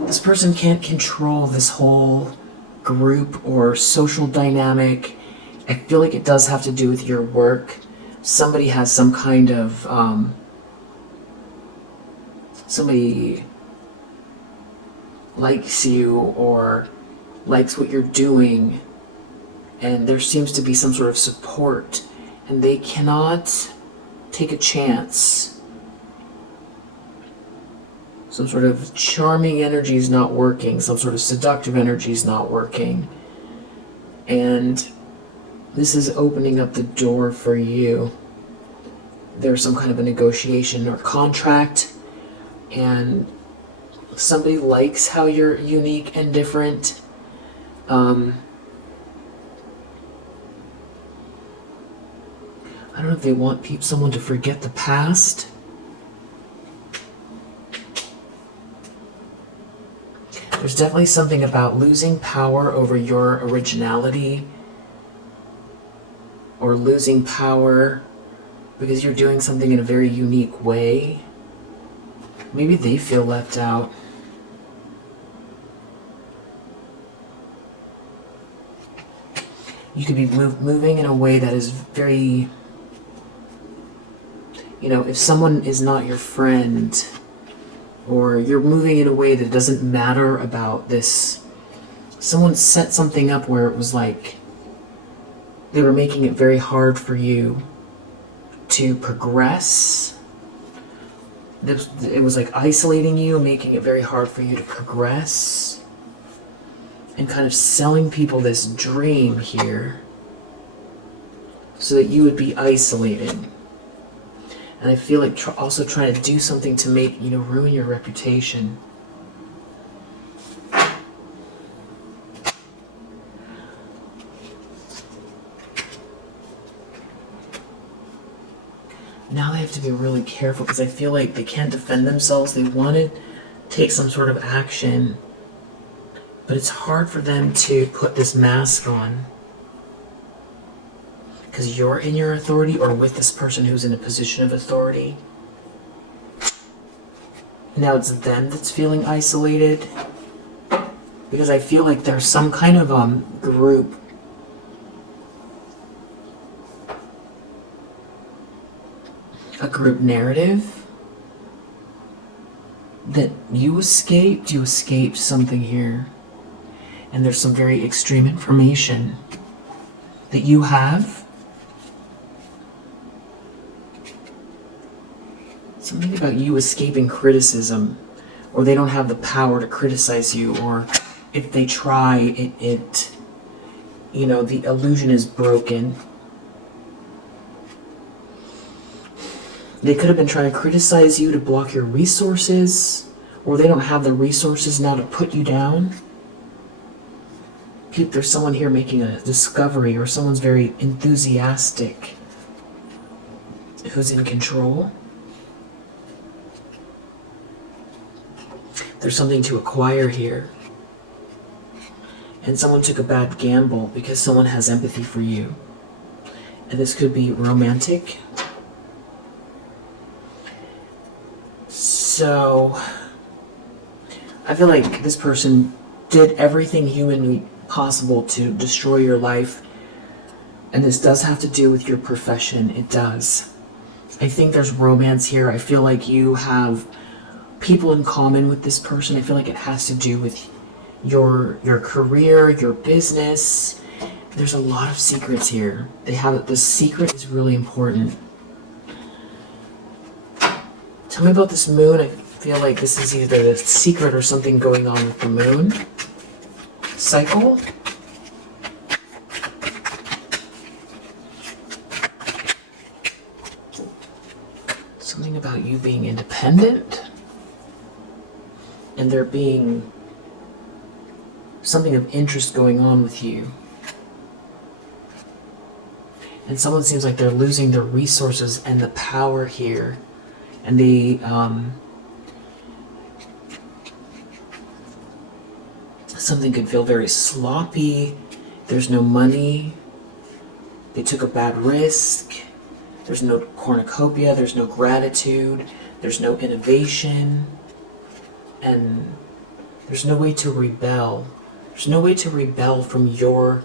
this person can't control this whole group or social dynamic. I feel like it does have to do with your work. Somebody has some kind of, somebody likes you or likes what you're doing, and there seems to be some sort of support, and they cannot take a chance. Some sort of charming energy is not working, some sort of seductive energy is not working, and this is opening up the door for you. There's some kind of a negotiation or contract, and somebody likes how you're unique and different. I don't know if they want someone to forget the past. There's definitely something about losing power over your originality, or losing power because you're doing something in a very unique way. Maybe they feel left out. You could be moving in a way that is very, you know, if someone is not your friend, or you're moving in a way that doesn't matter about this. Someone set something up where it was like they were making it very hard for you to progress. It was like isolating you, making it very hard for you to progress, and kind of selling people this dream here so that you would be isolated. And I feel like also trying to do something to make, you know, ruin your reputation. Now they have to be really careful because I feel like they can't defend themselves. They want to take some sort of action, but it's hard for them to put this mask on. Because you're in your authority, or with this person who's in a position of authority. Now it's them that's feeling isolated. Because I feel like there's some kind of group narrative that you escaped something here. And there's some very extreme information that you have. Something about you escaping criticism, or they don't have the power to criticize you, or if they try, you know, the illusion is broken. They could have been trying to criticize you to block your resources, or they don't have the resources now to put you down. There's someone here making a discovery, or someone's very enthusiastic who's in control. There's something to acquire here. and someone took a bad gamble because someone has empathy for you. And this could be romantic. So I feel like this person did everything humanly possible to destroy your life. And this does have to do with your profession. It does. I think there's romance here. I feel like you have people in common with this person. I feel like it has to do with your career, your business. There's a lot of secrets here. The secret is really important. Tell me about this moon. I feel like this is either the secret or something going on with the moon cycle. Something about you being independent and there being something of interest going on with you. And someone seems like they're losing their resources and the power here. And they, something could feel very sloppy. There's no money. They took a bad risk. There's no cornucopia. There's no gratitude. There's no innovation. And there's no way to rebel. There's no way to rebel from your,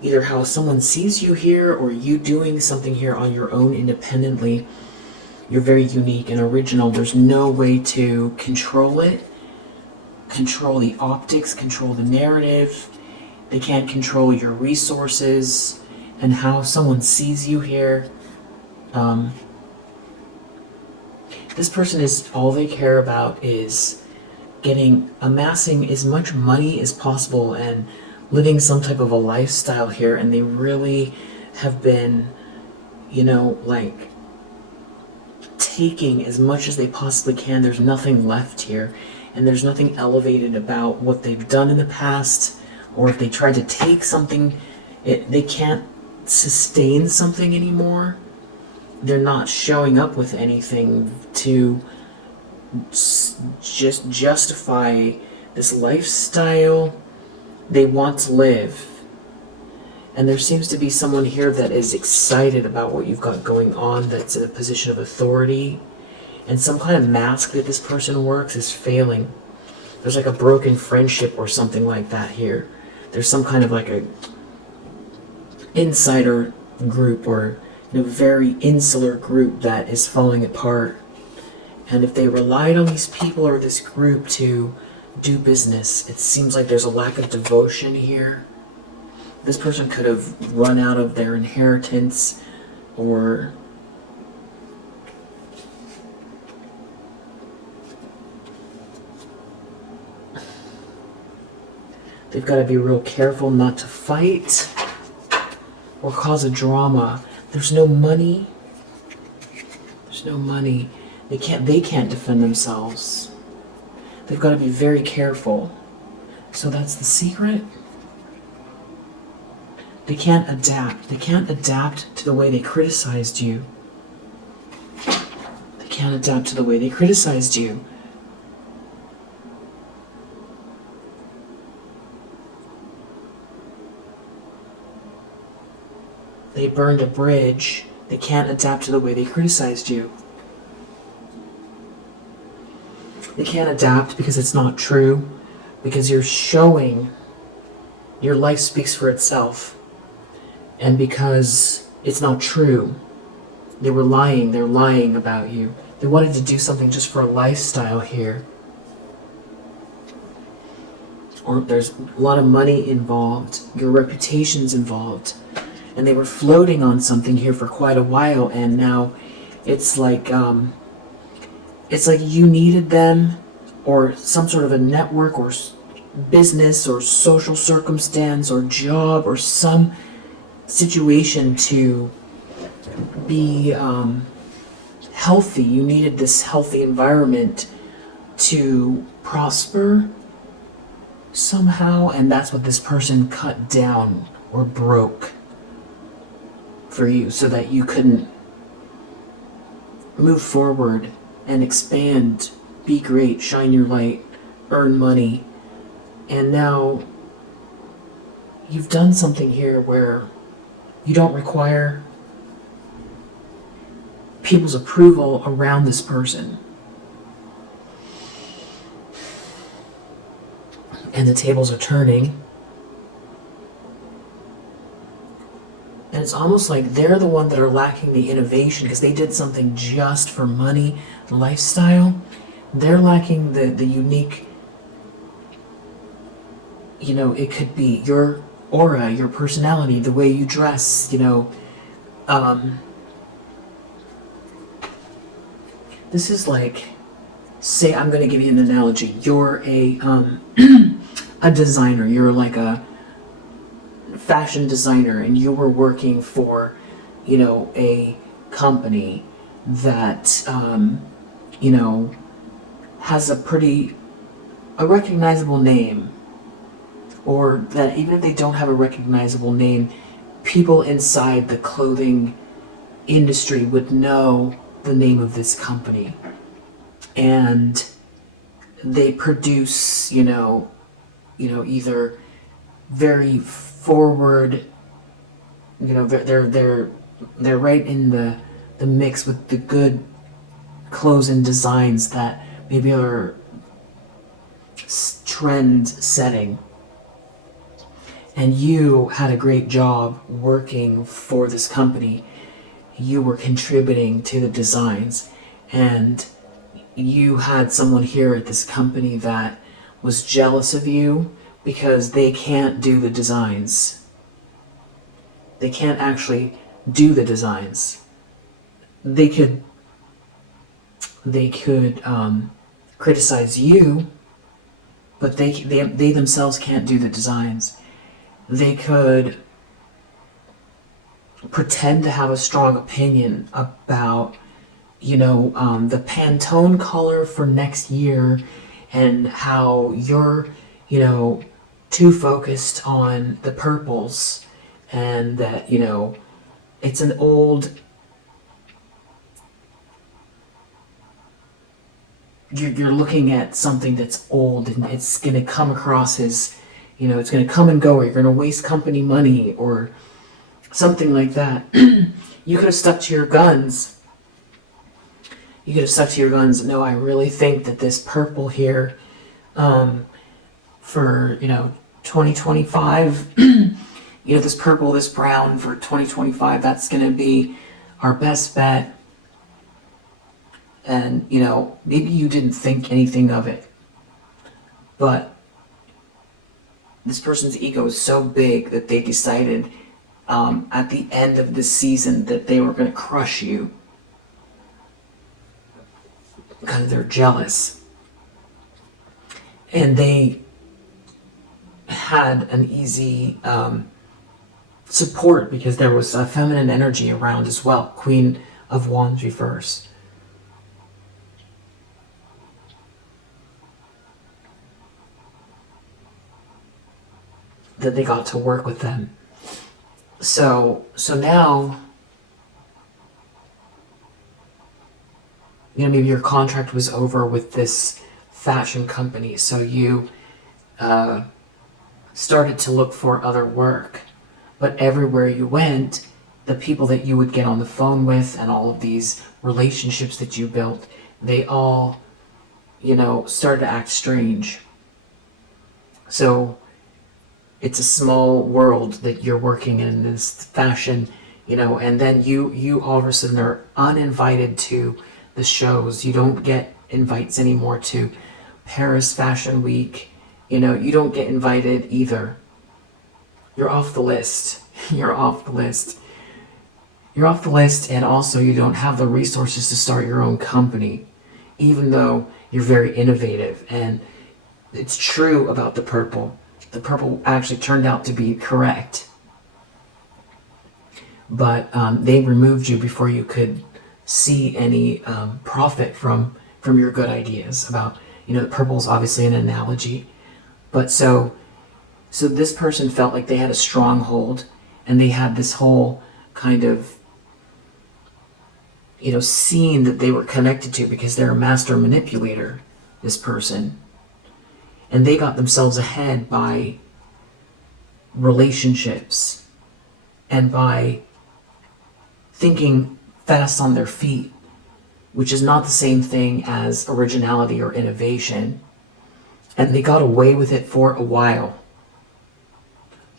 either how someone sees you here or you doing something here on your own independently. You're very unique and original. There's no way to control it, control the optics, control the narrative. They can't control your resources and how someone sees you here. This person is, all they care about is amassing as much money as possible and living some type of a lifestyle here. And they really have been, like, taking as much as they possibly can. There's nothing left here, and there's nothing elevated about what they've done in the past, or if they tried to take something, they can't sustain something anymore. They're not showing up with anything to just justify this lifestyle they want to live. And there seems to be someone here that is excited about what you've got going on, that's in a position of authority. And some kind of mask that this person works is failing. There's like a broken friendship or something like that here. There's some kind of like a insider group or very insular group that is falling apart. And if they relied on these people or this group to do business, it seems like there's a lack of devotion here. This person could have run out of their inheritance, or they've got to be real careful not to fight or cause a drama. There's no money. There's no money. They can't defend themselves. They've got to be very careful. So that's the secret. They can't adapt. They can't adapt to the way they criticized you. They can't adapt to the way they criticized you. They burned a bridge. They can't adapt to the way they criticized you. They can't adapt because it's not true. Because you're showing your life speaks for itself. And because it's not true. They were lying. They're lying about you. They wanted to do something just for a lifestyle here. Or there's a lot of money involved. Your reputation's involved. And they were floating on something here for quite a while, and now it's like you needed them, or some sort of a network, or business, or social circumstance, or job, or some situation to be healthy. You needed this healthy environment to prosper somehow, and that's what this person cut down or broke for you, so that you couldn't move forward and expand, be great, shine your light, earn money. And now you've done something here where you don't require people's approval around this person. And the tables are turning. And it's almost like they're the one that are lacking the innovation because they did something just for money, lifestyle. They're lacking the unique, it could be your aura, your personality, the way you dress, this is like, say, I'm going to give you an analogy. You're a a designer. You're like a fashion designer, and you were working for, a company that, has a recognizable name, or that even if they don't have a recognizable name, people inside the clothing industry would know the name of this company. And they produce, either very forward, they're right in the mix with the good clothes and designs that maybe are trend setting. And you had a great job working for this company. You were contributing to the designs, and you had someone here at this company that was jealous of you because they can't do the designs. They can't actually do the designs. They could criticize you, but they themselves can't do the designs. They could pretend to have a strong opinion about, the Pantone color for next year, and how you're, too focused on the purples, and that, it's an old, you're looking at something that's old, and it's going to come across as, it's going to come and go, or you're going to waste company money, or something like that. You could have stuck to your guns. No, I really think that this purple here, for, 2025, this purple, this brown for 2025, that's going to be our best bet. And, maybe you didn't think anything of it, but this person's ego is so big that they decided at the end of the season that they were going to crush you because they're jealous. And they had an easy support because there was a feminine energy around as well. Queen of Wands reverse. That they got to work with them. So now, maybe your contract was over with this fashion company, so you started to look for other work. But everywhere you went, the people that you would get on the phone with and all of these relationships that you built, they all, started to act strange. So it's a small world that you're working in this fashion, and then you all of a sudden are uninvited to the shows. You don't get invites anymore to Paris Fashion Week. You don't get invited either. You're off the list. You're off the list. And also you don't have the resources to start your own company, even though you're very innovative. And it's true about the purple. The purple actually turned out to be correct. But they removed you before you could see any profit from your good ideas about, the purple is obviously an analogy. But so this person felt like they had a stronghold, and they had this whole kind of, scene that they were connected to because they're a master manipulator, this person. And they got themselves ahead by, relationships and by thinking fast on their feet, which is not the same thing as originality or innovation. And they got away with it for a while.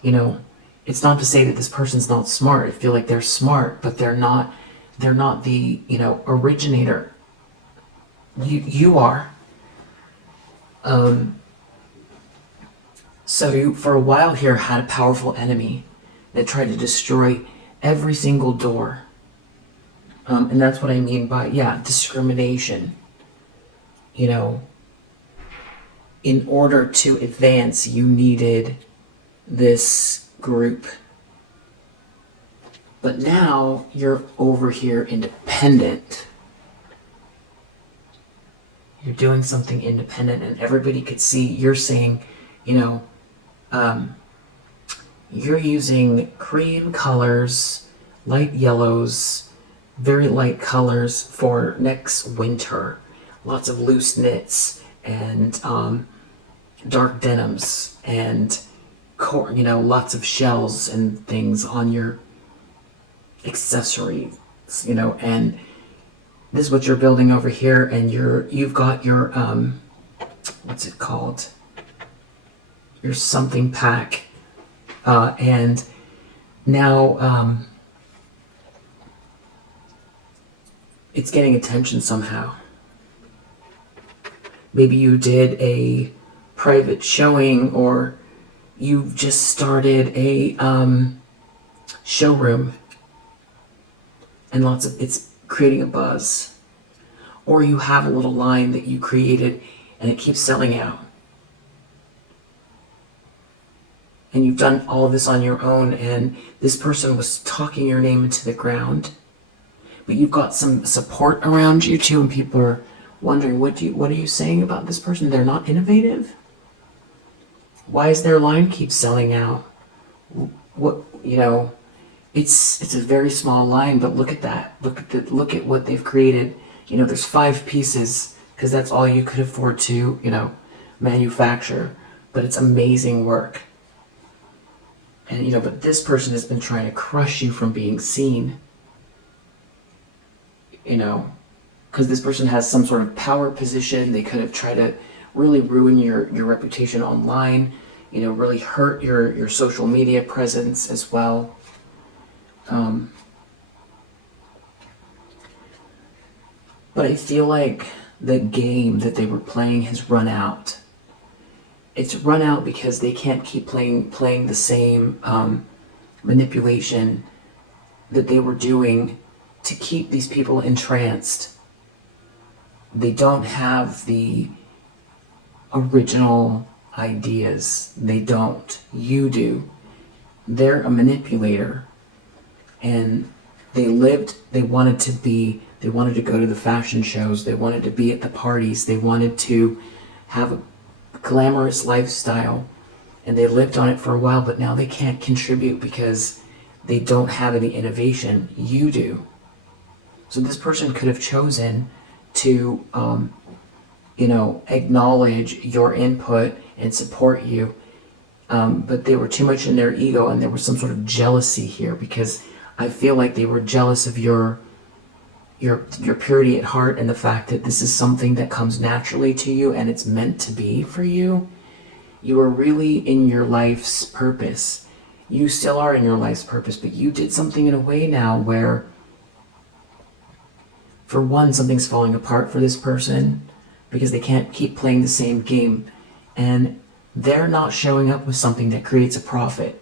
You know, it's not to say that this person's not smart. I feel like they're smart, but they're not the, you know, originator. You are. So you, for a while here, had a powerful enemy that tried to destroy every single door. And that's what I mean by, yeah, discrimination. You know, in order to advance, you needed this group. But now you're over here independent. You're doing something independent, and everybody could see. You're saying, you know, you're using cream colors, light yellows, very light colors for next winter. Lots of loose knits and dark denims and, you know, lots of shells and things on your accessories, you know, and this is what you're building over here, and you've got your what's it called? Your something pack, and now it's getting attention somehow. Maybe you did a private showing, or you've just started a showroom, and it's creating a buzz. Or you have a little line that you created and it keeps selling out. And you've done all of this on your own, and this person was talking your name into the ground. But you've got some support around you too, and people are wondering, what are you saying about this person? They're not innovative? Why is their line keep selling out? What, you know, it's a very small line, but look at that. Look at what they've created. You know, there's 5 pieces because that's all you could afford to, you know, manufacture. But it's amazing work. And, you know, but this person has been trying to crush you from being seen. You know, because this person has some sort of power position. They could have tried to really ruin your reputation online, you know, really hurt your social media presence as well. But I feel like the game that they were playing has run out. It's run out because they can't keep playing the same manipulation that they were doing to keep these people entranced. They don't have the original ideas. They don't. You do. They're a manipulator. And they wanted to go to the fashion shows. They wanted to be at the parties. They wanted to have a glamorous lifestyle. And they lived on it for a while, but now they can't contribute because they don't have any innovation. You do. So this person could have chosen to, you know, acknowledge your input and support you. But they were too much in their ego, and there was some sort of jealousy here, because I feel like they were jealous of your purity at heart and the fact that this is something that comes naturally to you and it's meant to be for you. You are really in your life's purpose. You still are in your life's purpose, but you did something in a way now where, for one, something's falling apart for this person because they can't keep playing the same game, and they're not showing up with something that creates a profit.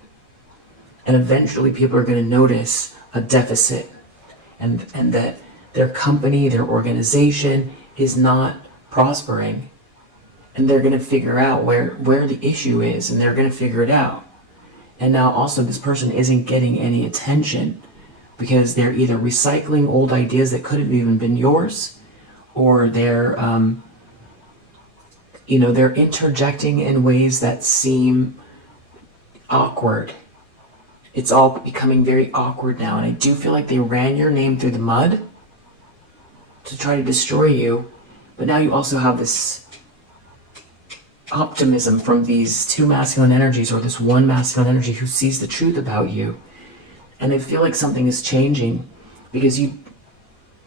And eventually people are going to notice a deficit, and that their company, their organization is not prospering. And they're going to figure out where the issue is, and they're going to figure it out. And now also this person isn't getting any attention because they're either recycling old ideas that could have even been yours, or they're you know, they're interjecting in ways that seem awkward. It's all becoming very awkward now, and I do feel like they ran your name through the mud to try to destroy you. But now you also have this optimism from these two masculine energies, or this one masculine energy who sees the truth about you. And I feel like something is changing because you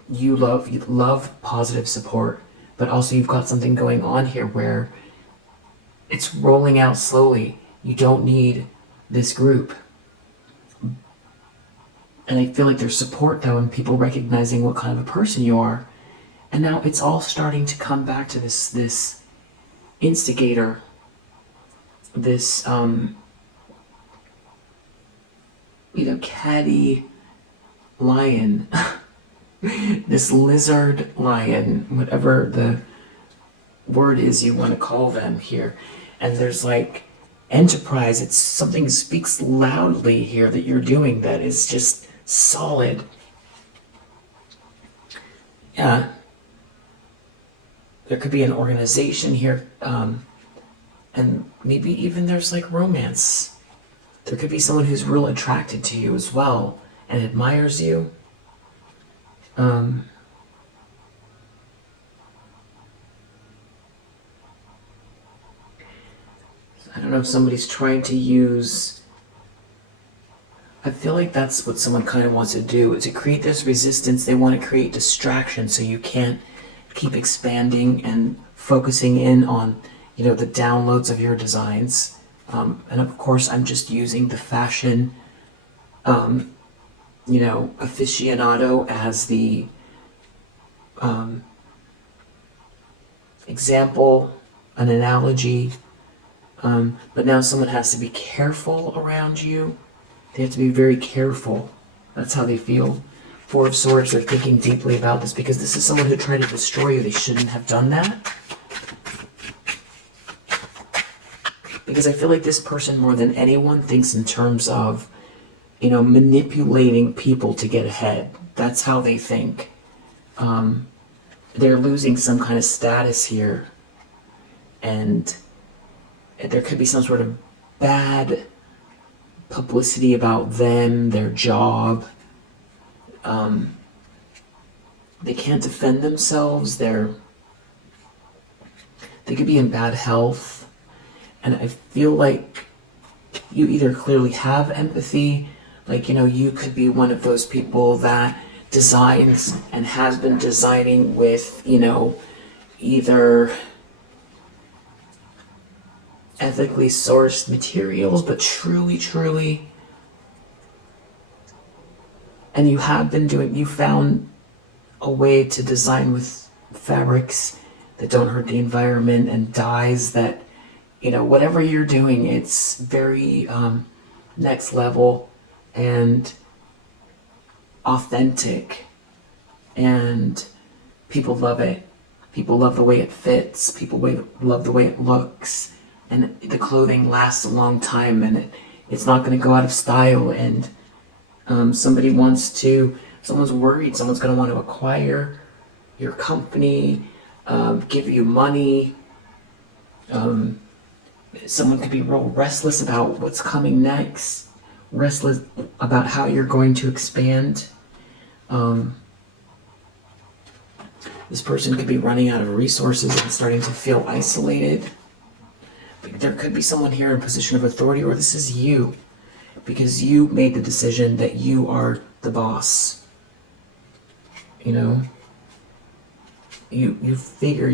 love positive support, but also you've got something going on here where it's rolling out slowly. You don't need this group. And I feel like there's support though, and people recognizing what kind of a person you are. And now it's all starting to come back to this instigator, this catty lion, this lizard lion, whatever the word is you want to call them here. And there's like enterprise. It's something speaks loudly here that you're doing that is just solid. Yeah. There could be an organization here, and maybe even there's like romance. There could be someone who's real attracted to you as well and admires you. I don't know if somebody's trying to use... I feel like that's what someone kind of wants to do, to create this resistance. They want to create distraction so you can't keep expanding and focusing in on, the downloads of your designs. And of course, I'm just using the fashion, aficionado as the example, an analogy. But now someone has to be careful around you. They have to be very careful. That's how they feel. Four of Swords, they're thinking deeply about this because this is someone who tried to destroy you. They shouldn't have done that. Because I feel like this person, more than anyone, thinks in terms of, manipulating people to get ahead. That's how they think. They're losing some kind of status here. And there could be some sort of bad publicity about them, their job. They can't defend themselves. They could be in bad health. And I feel like you either clearly have empathy, like, you could be one of those people that designs and has been designing with, either ethically sourced materials, but truly, and you found a way to design with fabrics that don't hurt the environment and dyes that, whatever you're doing, it's very next level and authentic, and people love it. People love the way it fits. People love the way it looks, and the clothing lasts a long time, and it's not going to go out of style. And someone's worried. Someone's going to want to acquire your company, give you money. Someone could be real restless about what's coming next, restless about how you're going to expand. This person could be running out of resources and starting to feel isolated. But there could be someone here in a position of authority, or this is you, because you made the decision that you are the boss. You figure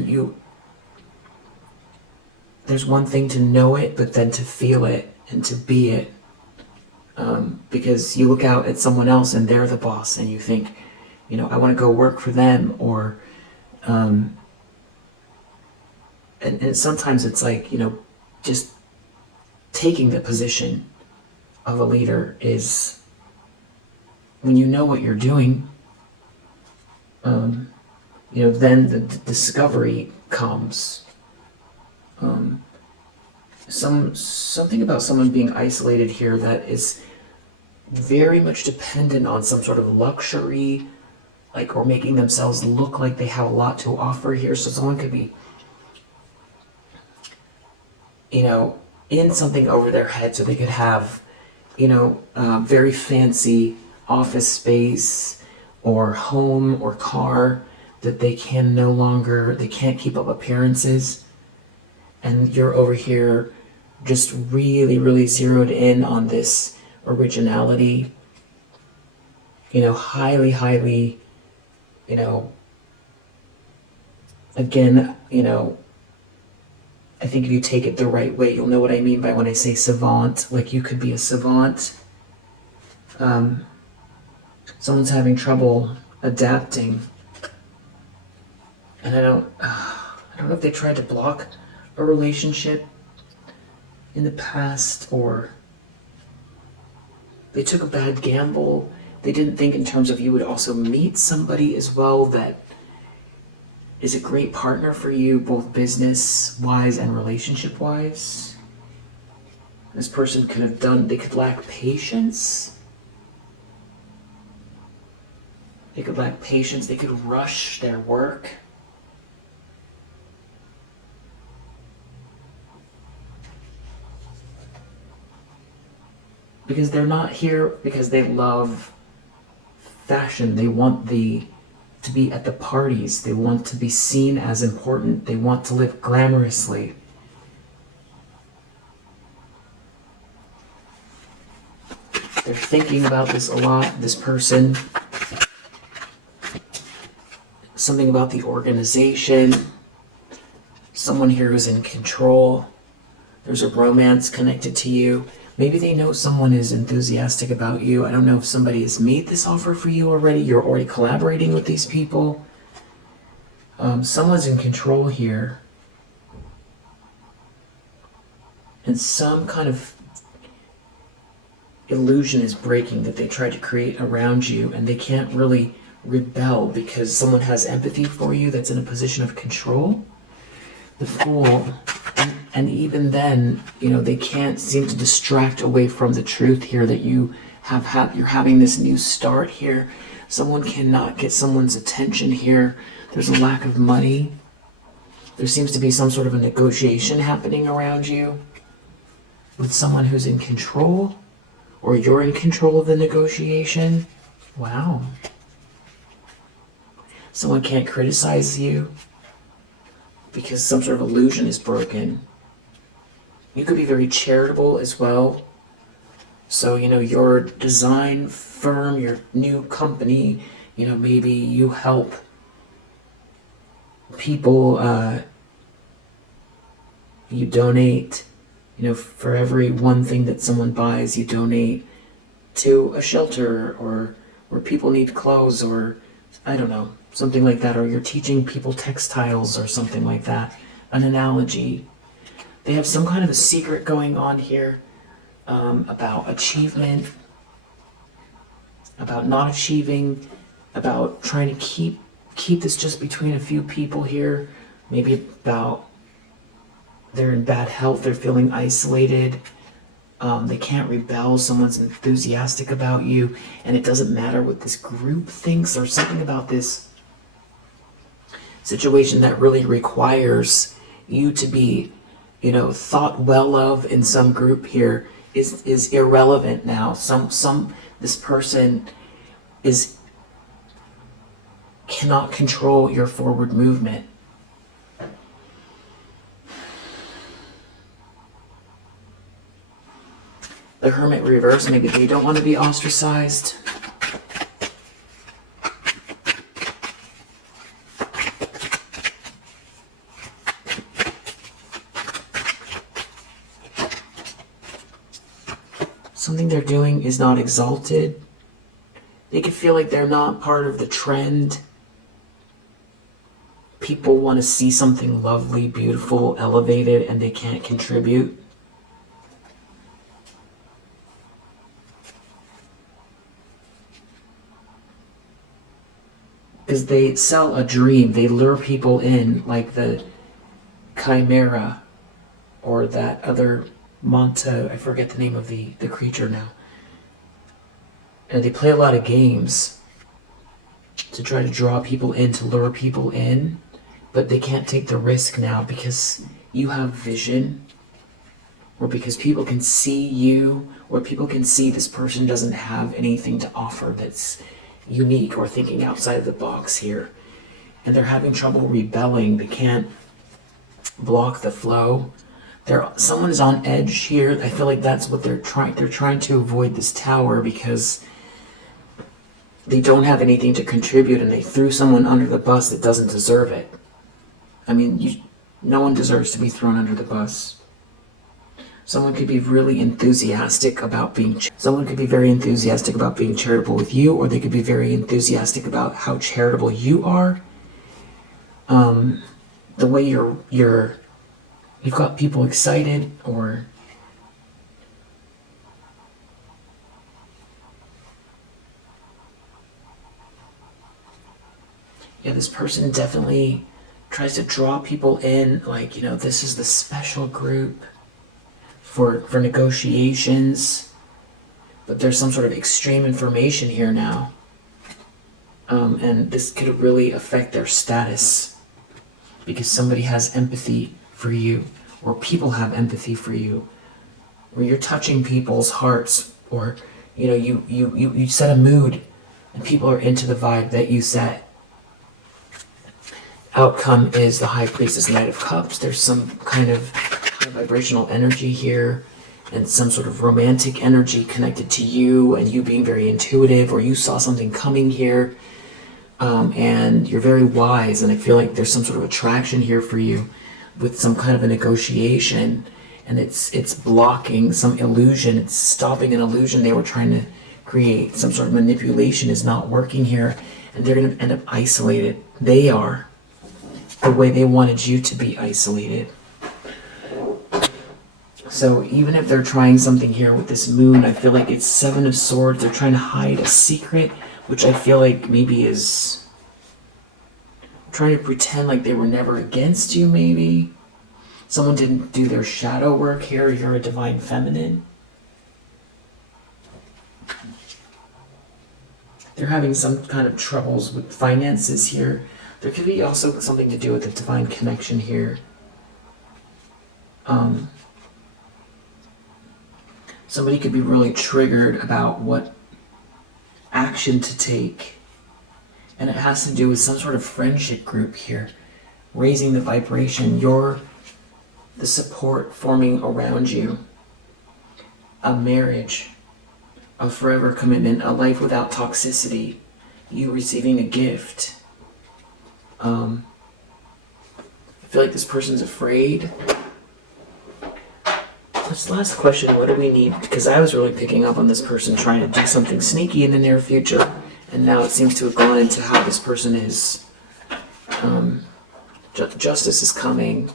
there's one thing to know it, but then to feel it and to be it. Because you look out at someone else and they're the boss, and you think, I want to go work for them, or and sometimes it's like, just taking the position of a leader is when you know what you're doing, then the discovery comes. Something about someone being isolated here that is very much dependent on some sort of luxury, or making themselves look like they have a lot to offer here. So someone could be, in something over their head, so they could have, very fancy office space or home or car that they can't keep up appearances. And you're over here just really, really zeroed in on this originality, highly, highly, again, I think if you take it the right way, you'll know what I mean by when I say savant. Like, you could be a savant. Someone's having trouble adapting. And I don't know if they tried to block a relationship in the past, or they took a bad gamble. They didn't think in terms of you would also meet somebody as well that is a great partner for you, both business-wise and relationship-wise. This person they could lack patience. They could lack patience. They could rush their work. Because they're not here because they love fashion. They want to be at the parties. They want to be seen as important. They want to live glamorously. They're thinking about this a lot, this person. Something about the organization. Someone here who's in control. There's a romance connected to you. Maybe they know someone is enthusiastic about you. I don't know if somebody has made this offer for you already. You're already collaborating with these people. Someone's in control here. And some kind of illusion is breaking that they tried to create around you, and they can't really rebel because someone has empathy for you that's in a position of control. The Fool. And even then, they can't seem to distract away from the truth here that you're having this new start here. Someone cannot get someone's attention here. There's a lack of money. There seems to be some sort of a negotiation happening around you with someone who's in control, or you're in control of the negotiation. Wow. Someone can't criticize you because some sort of illusion is broken. You could be very charitable as well. So, your design firm, your new company, maybe you help people, you donate, for every one thing that someone buys, you donate to a shelter, or where people need clothes, or I don't know, something like that. Or you're teaching people textiles or something like that. An analogy. They have some kind of a secret going on here about achievement, about not achieving, about trying to keep this just between a few people here. Maybe about they're in bad health, they're feeling isolated, they can't rebel, someone's enthusiastic about you, and it doesn't matter what this group thinks. There's something about this situation that really requires you to be thought well of in some group here is irrelevant now. This person cannot control your forward movement. The Hermit reverse, maybe they don't want to be ostracized. Something they're doing is not exalted. They could feel like they're not part of the trend. People want to see something lovely, beautiful, elevated, and they can't contribute. Because they sell a dream. They lure people in, like the Chimera, or that other I forget the name of the creature now. And they play a lot of games to try to draw people in, to lure people in, but they can't take the risk now because you have vision, or because people can see you, or people can see this person doesn't have anything to offer that's unique or thinking outside of the box here. And they're having trouble rebelling. They can't block the flow. Someone is on edge here. I feel like that's what they're trying to avoid this tower because they don't have anything to contribute and they threw someone under the bus that doesn't deserve it. I mean, no one deserves to be thrown under the bus. Someone could be really enthusiastic about someone could be very enthusiastic about being charitable with you, or they could be very enthusiastic about how charitable you are. The way you've got people excited, or yeah, this person definitely tries to draw people in, like, this is the special group for negotiations, but there's some sort of extreme information here now, and this could really affect their status because somebody has empathy for you, or people have empathy for you, or you're touching people's hearts, or you set a mood and people are into the vibe that you set. Outcome is the High Priestess, Knight of Cups. There's some kind of high vibrational energy here and some sort of romantic energy connected to you and you being very intuitive, or you saw something coming here, and you're very wise, and I feel like there's some sort of attraction here for you with some kind of a negotiation, and it's blocking some illusion. It's stopping an illusion they were trying to create. Some sort of manipulation is not working here, and they're going to end up isolated. They are. The way they wanted you to be isolated. So even if they're trying something here with this moon, I feel like it's Seven of Swords. They're trying to hide a secret, which I feel like maybe is trying to pretend like they were never against you, maybe. Someone didn't do their shadow work here. You're a divine feminine. They're having some kind of troubles with finances here. There could be also something to do with the divine connection here. Somebody could be really triggered about what action to take. And it has to do with some sort of friendship group here. Raising the vibration. You're the support forming around you. A marriage. A forever commitment. A life without toxicity. You receiving a gift. I feel like this person's afraid. This last question, what do we need? Because I was really picking up on this person trying to do something sneaky in the near future, and now it seems to have gone into how this person is. Justice is coming.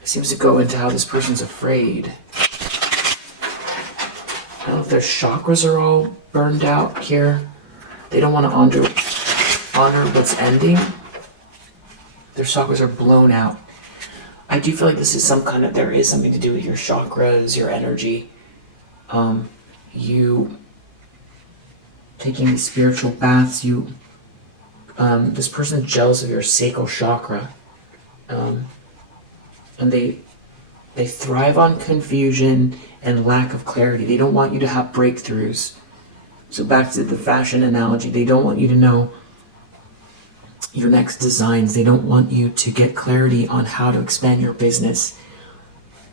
It seems to go into how this person's afraid. I don't know if their chakras are all burned out here. They don't want to honor what's ending. Their chakras are blown out. I do feel like this is there is something to do with your chakras, your energy. You taking these spiritual baths, this person's jealous of your sacral chakra. And they thrive on confusion and lack of clarity. They don't want you to have breakthroughs. So back to the fashion analogy, they don't want you to know your next designs. They don't want you to get clarity on how to expand your business.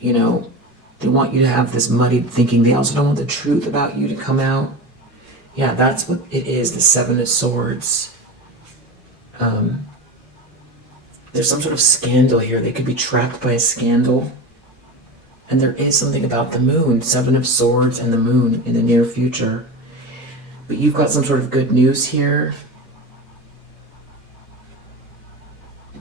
They want you to have this muddied thinking. They also don't want the truth about you to come out. Yeah, that's what it is, the Seven of Swords. There's some sort of scandal here. They could be trapped by a scandal. And there is something about the moon, Seven of Swords and the moon in the near future. But you've got some sort of good news here.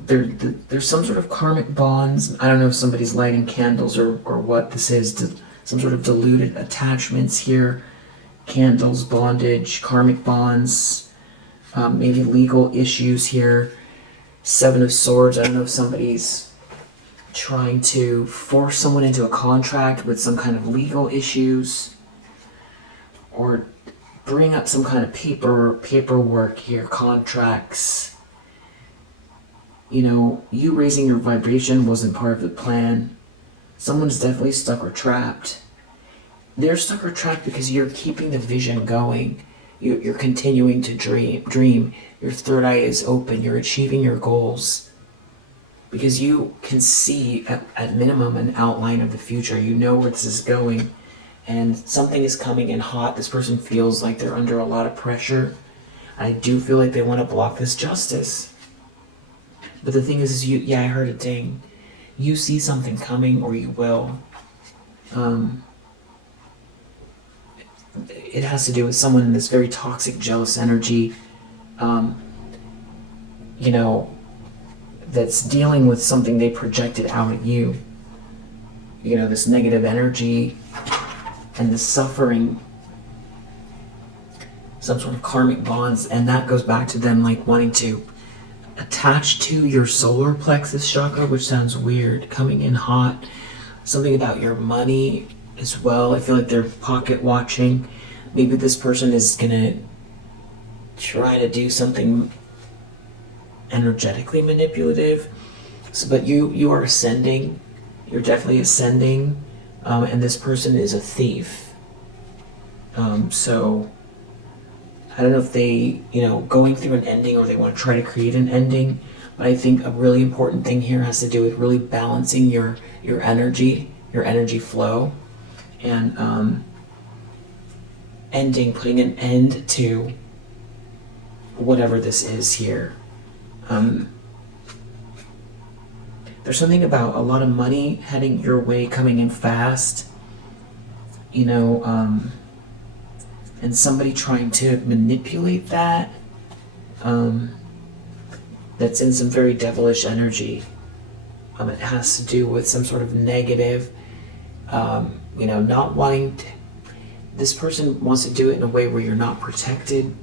There's some sort of karmic bonds. I don't know if somebody's lighting candles or what this is. Some sort of diluted attachments here. Candles, bondage, karmic bonds. Maybe legal issues here. Seven of Swords. I don't know if somebody's trying to force someone into a contract with some kind of legal issues. Or bring up some kind of paperwork here. Contracts. You raising your vibration wasn't part of the plan. Someone's definitely stuck or trapped. They're stuck or trapped because you're keeping the vision going. You're continuing to dream. Your third eye is open. You're achieving your goals. because you can see at minimum an outline of the future. You know where this is going, and something is coming in hot. This person feels like they're under a lot of pressure. I do feel like they want to block this justice. But the thing is you, yeah, I heard a ding. You see something coming, or you will. It has to do with someone in this very toxic, jealous energy, you know, that's dealing with something they projected out at you. You know, this negative energy and this suffering, some sort of karmic bonds, and that goes back to them like wanting to attach to your solar plexus chakra, which sounds weird, coming in hot. Something about your money as well. I feel like they're pocket watching. Maybe this person is gonna try to do something energetically manipulative. So, but you are ascending. You're definitely ascending, and this person is a thief. So I don't know if they, you know, going through an ending, or they want to try to create an ending. But I think a really important thing here has to do with really balancing your energy flow, and putting an end to whatever this is here. There's something about a lot of money heading your way, coming in fast, you know, and somebody trying to manipulate that, that's in some very devilish energy. It has to do with some sort of negative, you know, not wanting to, this person wants to do it in a way where you're not protected,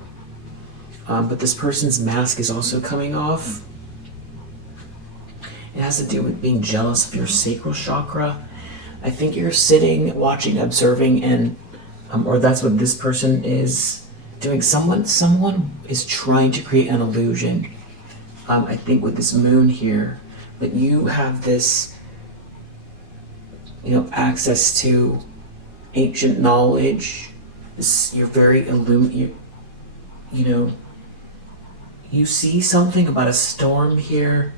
but this person's mask is also coming off. It has to do with being jealous of your sacral chakra. I think you're sitting, watching, observing, and or that's what this person is doing. Someone is trying to create an illusion. I think with this moon here, that you have this, you know, access to ancient knowledge. This, you're very you know, you see something about a storm here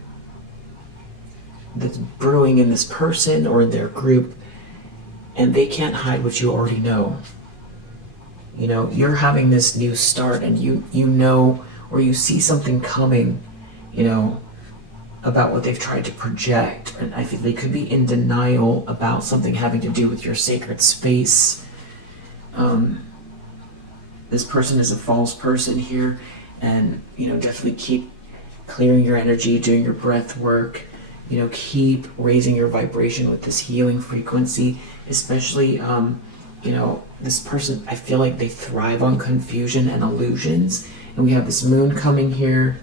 that's brewing in this person or in their group, and they can't hide what you already know. You know, you're having this new start, and you know, or you see something coming, you know, about what they've tried to project. And I think they could be in denial about something having to do with your sacred space. This person is a false person here, and, you know, definitely keep clearing your energy, doing your breath work, you know, keep raising your vibration with this healing frequency, especially, you know, this person, I feel like they thrive on confusion and illusions. And we have this moon coming here.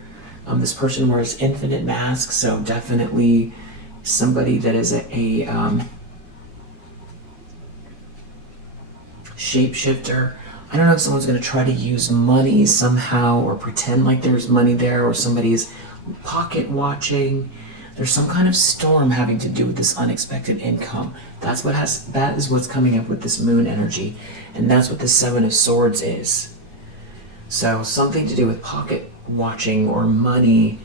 This person wears infinite masks, so definitely somebody that is a shapeshifter. I don't know if someone's going to try to use money somehow, or pretend like there's money there, or somebody's pocket watching. There's some kind of storm having to do with this unexpected income. That is what's coming up with this moon energy, and that's what the Seven of Swords is. So something to do with pocket watching or money,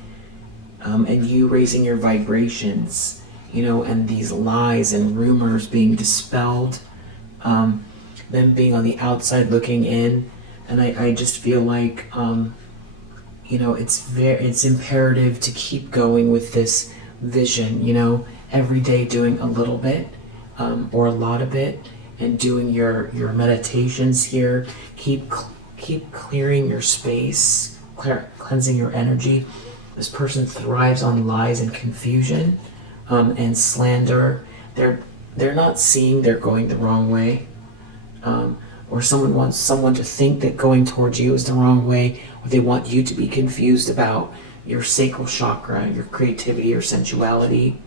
and you raising your vibrations, you know, and these lies and rumors being dispelled, them being on the outside looking in. And I just feel like, you know, it's imperative to keep going with this vision, you know, every day doing a little bit, or a lot of it, and doing your meditations here. Keep clearing your space, cleansing your energy. This person thrives on lies and confusion, and slander. They're not seeing they're going the wrong way, or someone wants someone to think that going towards you is the wrong way, or they want you to be confused about your sacral chakra, your creativity, your sensuality.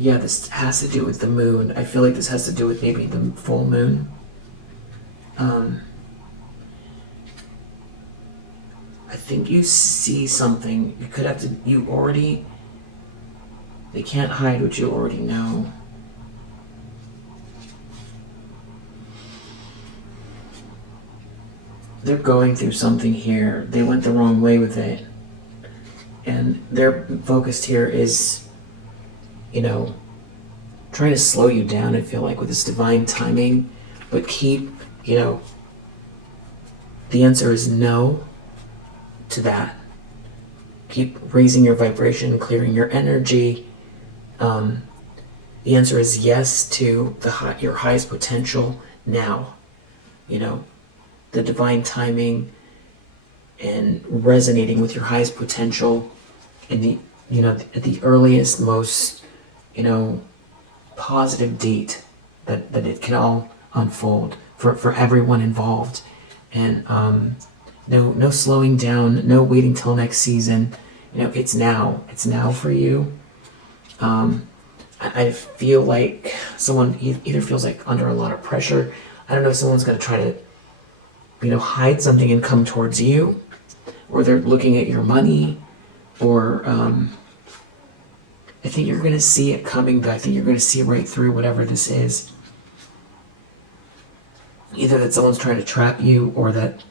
Yeah, this has to do with the moon. I feel like this has to do with maybe the full moon. I think you see something. You could have to, they can't hide what you already know. they're going through something here. They went the wrong way with it. And their focus here is, you know, trying to slow you down, I feel like, with this divine timing. But keep, you know, the answer is no to that. Keep raising your vibration, clearing your energy. The answer is yes to your highest potential now. You know, the divine timing and resonating with your highest potential in the, you know, at the earliest, most, you know, positive date that it can all unfold for everyone involved. And no slowing down, no waiting till next season. You know, it's now for you. I feel like someone either feels like under a lot of pressure. I don't know if someone's going to try to, you know, hide something and come towards you, or they're looking at your money, or I think you're going to see it coming, but I think you're going to see right through whatever this is. Either that someone's trying to trap you, or that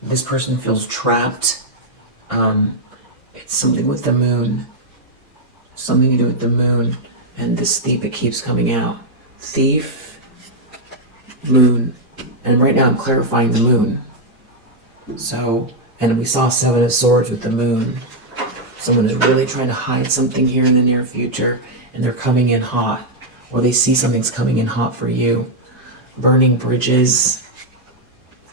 this person feels trapped. It's something with the moon. Something to do with the moon. And this thief, it keeps coming out. Thief, moon. And right now I'm clarifying the moon. So, and we saw 7 of Swords with the moon. Someone is really trying to hide something here in the near future, and they're coming in hot. Or they see something's coming in hot for you. Burning bridges,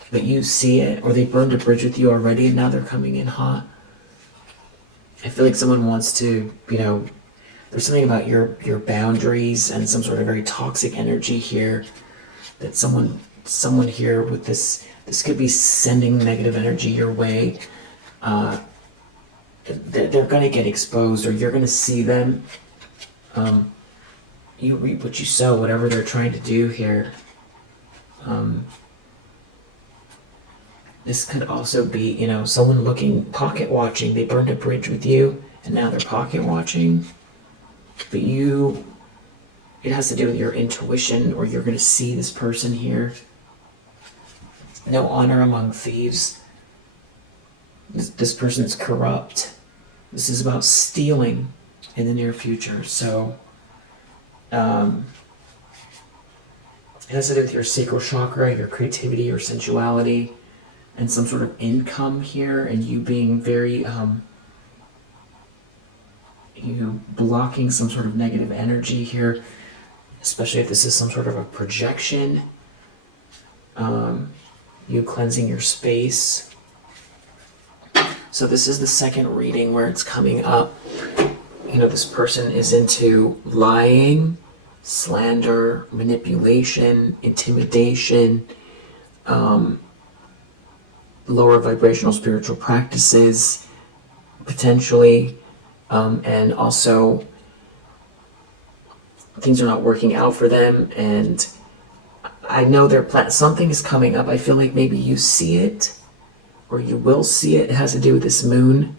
but you see it. Or they burned a bridge with you already, and now they're coming in hot. I feel like someone wants to, you know, there's something about your boundaries and some sort of very toxic energy here that someone here with this could be sending negative energy your way. They're going to get exposed, or you're going to see them. You reap what you sow, whatever they're trying to do here. This could also be, you know, someone pocket watching. They burned a bridge with you, and now they're pocket watching. But it has to do with your intuition, or you're going to see this person here. No honor among thieves. This person's corrupt. This is about stealing in the near future. So, it has to do with your sacral chakra, your creativity, your sensuality, and some sort of income here, and you being very, you blocking some sort of negative energy here, especially if this is some sort of a projection. You cleansing your space. So this is the second reading where it's coming up. You know, this person is into lying, slander, manipulation, intimidation, lower vibrational spiritual practices, potentially, and also things are not working out for them, and I know something is coming up. I feel like maybe you see it, or you will see it. It has to do with this moon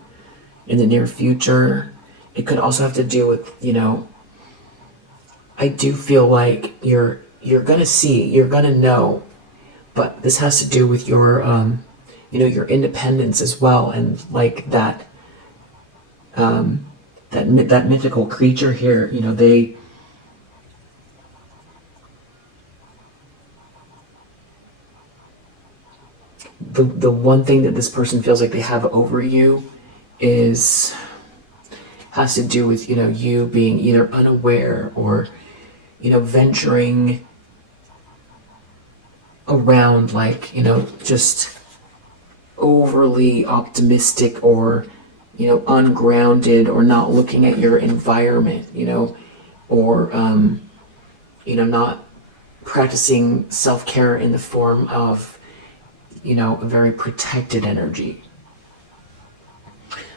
in the near future. It could also have to do with, you know, I do feel like you're gonna see, you're gonna know, but this has to do with your, you know, your independence as well, and like that mythical creature here. You know, the one thing that this person feels like they have over you has to do with, you know, you being either unaware or, you know, venturing around, like, you know, just overly optimistic, or, you know, ungrounded, or not looking at your environment, you know, or, you know, not practicing self-care in the form of, you know, a very protected energy.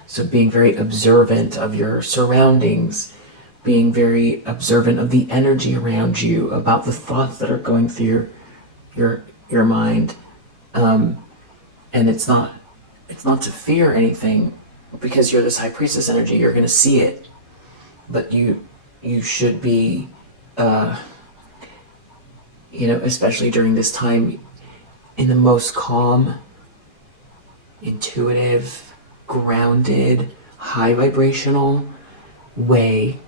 So being very observant of your surroundings, being very observant of the energy around you, about the thoughts that are going through your mind. And it's not to fear anything, because you're this high priestess energy. You're going to see it, but you should be, you know, especially during this time, in the most calm, intuitive, grounded, high vibrational way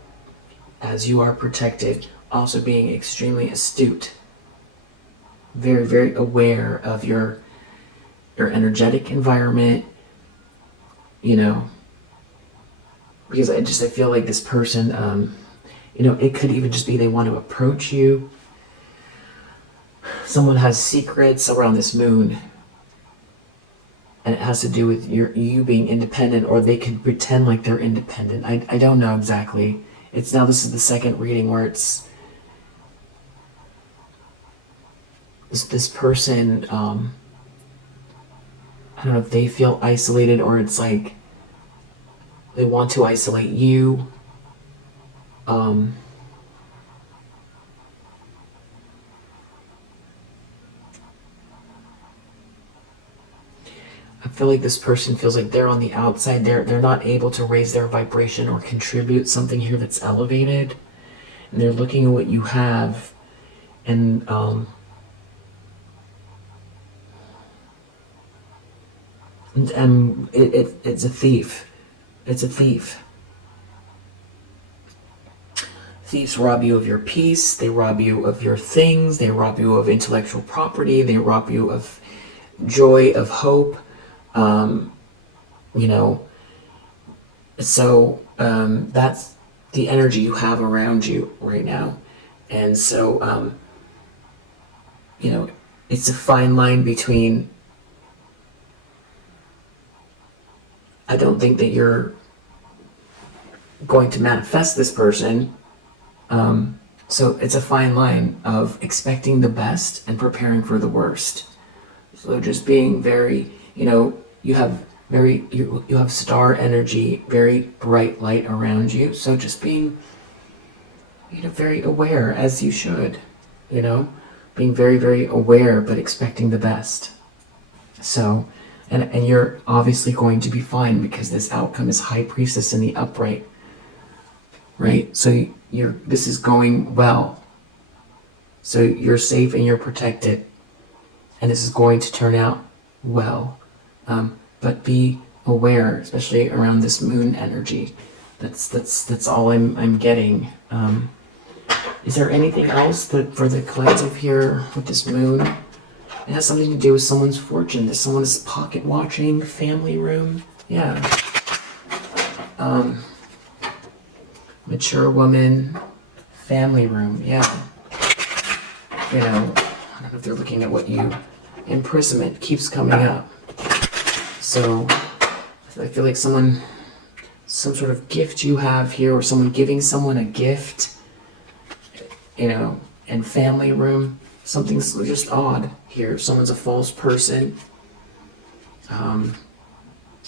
as you are protected, also being extremely astute, very, very aware of your energetic environment, you know, because I feel like this person, you know, it could even just be they want to approach you. Someone has secrets around this moon, and it has to do with you being independent, or they can pretend like they're independent. I don't know exactly. This is the second reading where it's this person, I don't know if they feel isolated, or it's like they want to isolate you. I feel like this person feels like they're on the outside. They're not able to raise their vibration or contribute something here that's elevated. And they're looking at what you have, and it's a thief. It's a thief. Thieves rob you of your peace. They rob you of your things. They rob you of intellectual property. They rob you of joy, of hope. You know, so that's the energy you have around you right now. And so, you know, it's a fine line between, I don't think that you're going to manifest this person. So it's a fine line of expecting the best and preparing for the worst. So just being very, you know, you have star energy, very bright light around you. So just being, you know, very aware, as you should, you know, being very, very aware, but expecting the best. So, and you're obviously going to be fine, because this outcome is High Priestess in the upright, right? So this is going well. So you're safe and you're protected, and this is going to turn out well. But be aware, especially around this moon energy. That's all I'm getting. Is there anything else that for the collective here with this moon? It has something to do with someone's fortune. That someone is pocket watching, family room. Yeah. Mature woman, family room. Yeah. You know, I don't know if they're looking at what you... Imprisonment keeps coming up. So I feel like some sort of gift you have here, or someone giving someone a gift, you know, and family room. Something's just odd here. Someone's a false person. And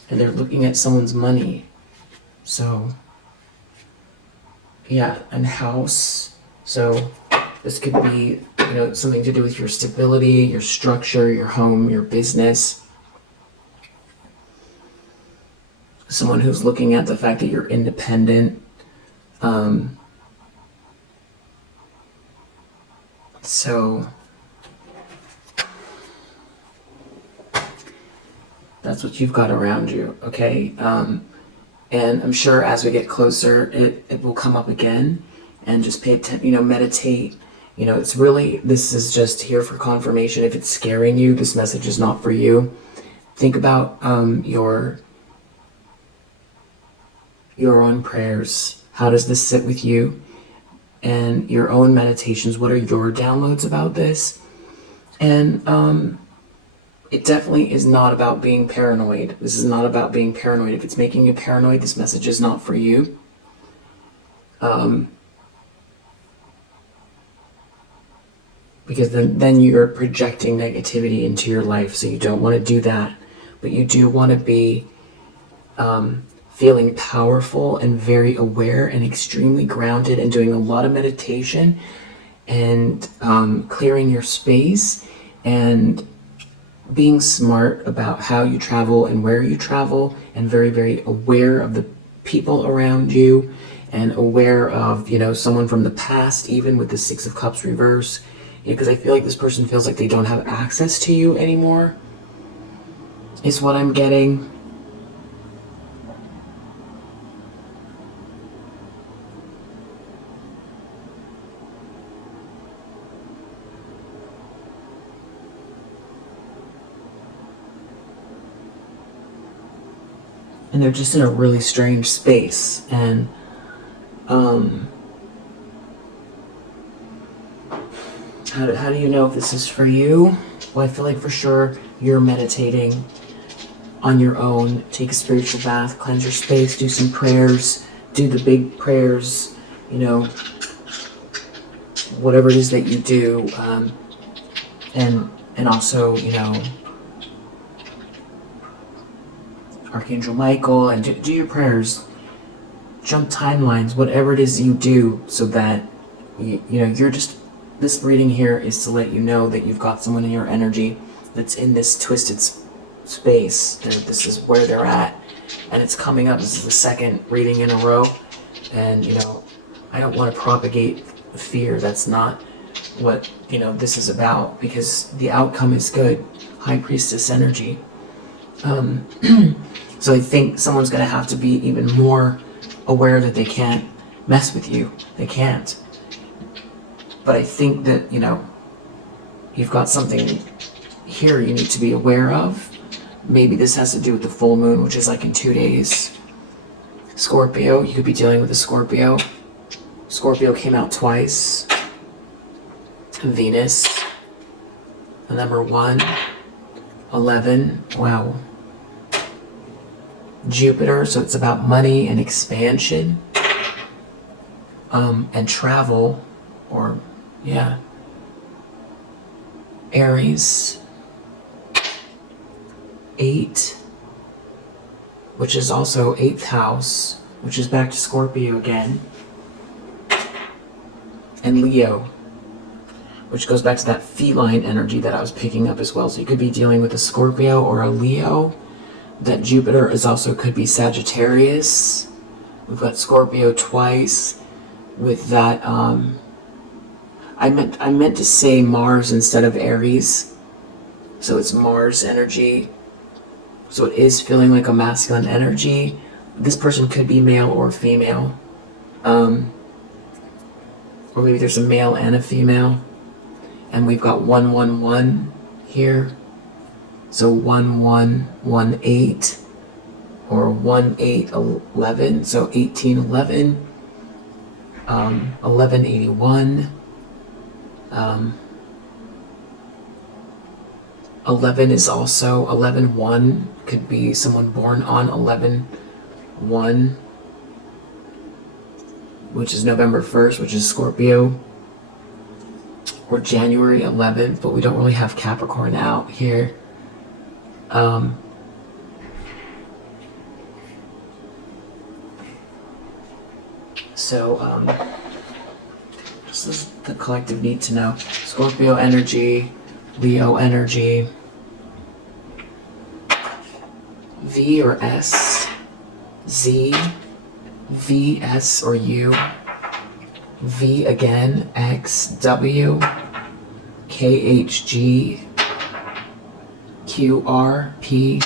they're looking at someone's money. So, yeah, and house. So this could be, you know, something to do with your stability, your structure, your home, your business. Someone who's looking at the fact that you're independent. So that's what you've got around you, okay? And I'm sure as we get closer, it will come up again. And just pay attention, you know, meditate. You know, it's really, this is just here for confirmation. If it's scaring you, this message is not for you. Think about your own prayers. How does this sit with you? And your own meditations. What are your downloads about this? And it definitely is not about being paranoid. This is not about being paranoid. If it's making you paranoid, this message is not for you. Because then you're projecting negativity into your life, so you don't want to do that. But you do want to be feeling powerful and very aware and extremely grounded, and doing a lot of meditation and clearing your space and being smart about how you travel and where you travel, and very, very aware of the people around you, and aware of, you know, someone from the past, even with the Six of Cups reverse. Because I feel like this person feels like they don't have access to you anymore. is what I'm getting. And they're just in a really strange space. And how do you know if this is for you? Well, I feel like for sure you're meditating on your own. Take a spiritual bath, cleanse your space, do some prayers, do the big prayers, you know, whatever it is that you do. And also, you know, Archangel Michael, and do your prayers, jump timelines, whatever it is you do, so that you know, you're just, this reading here is to let you know that you've got someone in your energy that's in this twisted space. This is where they're at, and it's coming up. This is the second reading in a row, and you know, I don't want to propagate fear. That's not what, you know, this is about, because the outcome is good. High Priestess energy. So I think someone's going to have to be even more aware that they can't mess with you. They can't. But I think that, you know, you've got something here you need to be aware of. Maybe this has to do with the full moon, which is like in 2 days. Scorpio, you could be dealing with a Scorpio. Scorpio came out twice. Venus, the number 1, 11, wow. Jupiter, so it's about money and expansion, and travel, or, yeah. Aries, 8, which is also 8th house, which is back to Scorpio again. And Leo, which goes back to that feline energy that I was picking up as well. So you could be dealing with a Scorpio or a Leo. That Jupiter is also could be Sagittarius. We've got Scorpio twice with that. I meant to say Mars instead of Aries. So it's Mars energy. So it is feeling like a masculine energy. This person could be male or female. Or maybe there's a male and a female. And we've got 111 here. So 1118 or 1811. So 1811, 1181. 11 is also 11-1. Could be someone born on 11-1, which is November 1st, which is Scorpio. Or January 11th, but we don't really have Capricorn out here. This is the collective need to know. Scorpio energy, Leo energy, V or S, Z, V, S or U, V again, X, W, K, H, G, Q, R, P,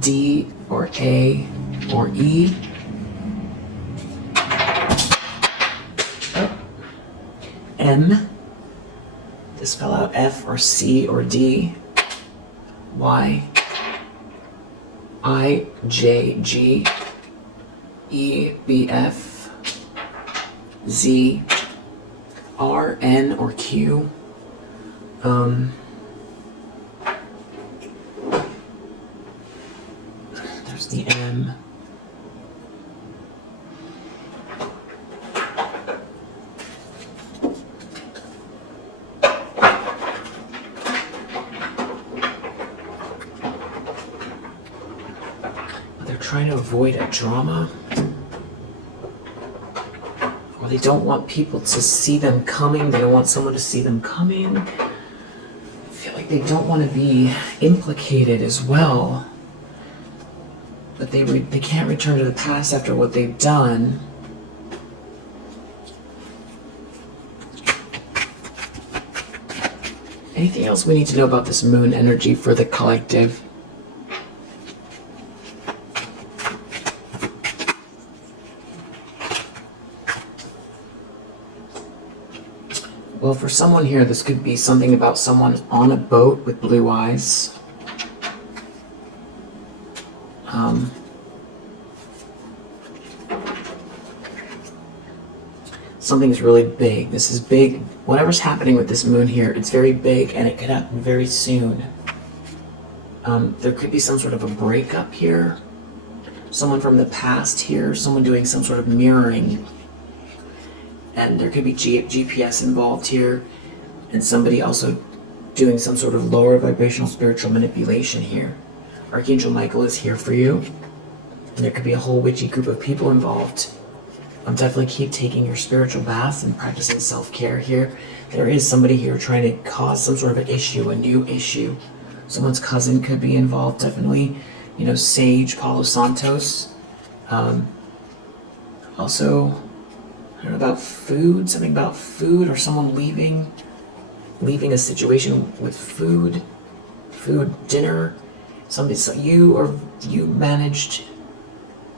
D or A or E, M, to spell out F or C or D, Y, I, J, G, E, B, F, Z, R, N or Q, there's the M. They're trying to avoid a drama. Or they don't want people to see them coming. They don't want someone to see them coming. I feel like they don't want to be implicated as well. But they can't return to the past after what they've done. Anything else we need to know about this moon energy for the collective? Well, for someone here, this could be something about someone on a boat with blue eyes. Something is really big. This is big. Whatever's happening with this moon here, it's very big and it could happen very soon. There could be some sort of a breakup here. Someone from the past here, someone doing some sort of mirroring. And there could be GPS involved here. And somebody also doing some sort of lower vibrational spiritual manipulation here. Archangel Michael is here for you. And there could be a whole witchy group of people involved. Definitely keep taking your spiritual baths and practicing self-care here. There is somebody here trying to cause some sort of an issue, a new issue. Someone's cousin could be involved, definitely. You know, Sage, Palo Santos. Also, I don't know about food, something about food or someone leaving a situation with food, dinner, something. So you managed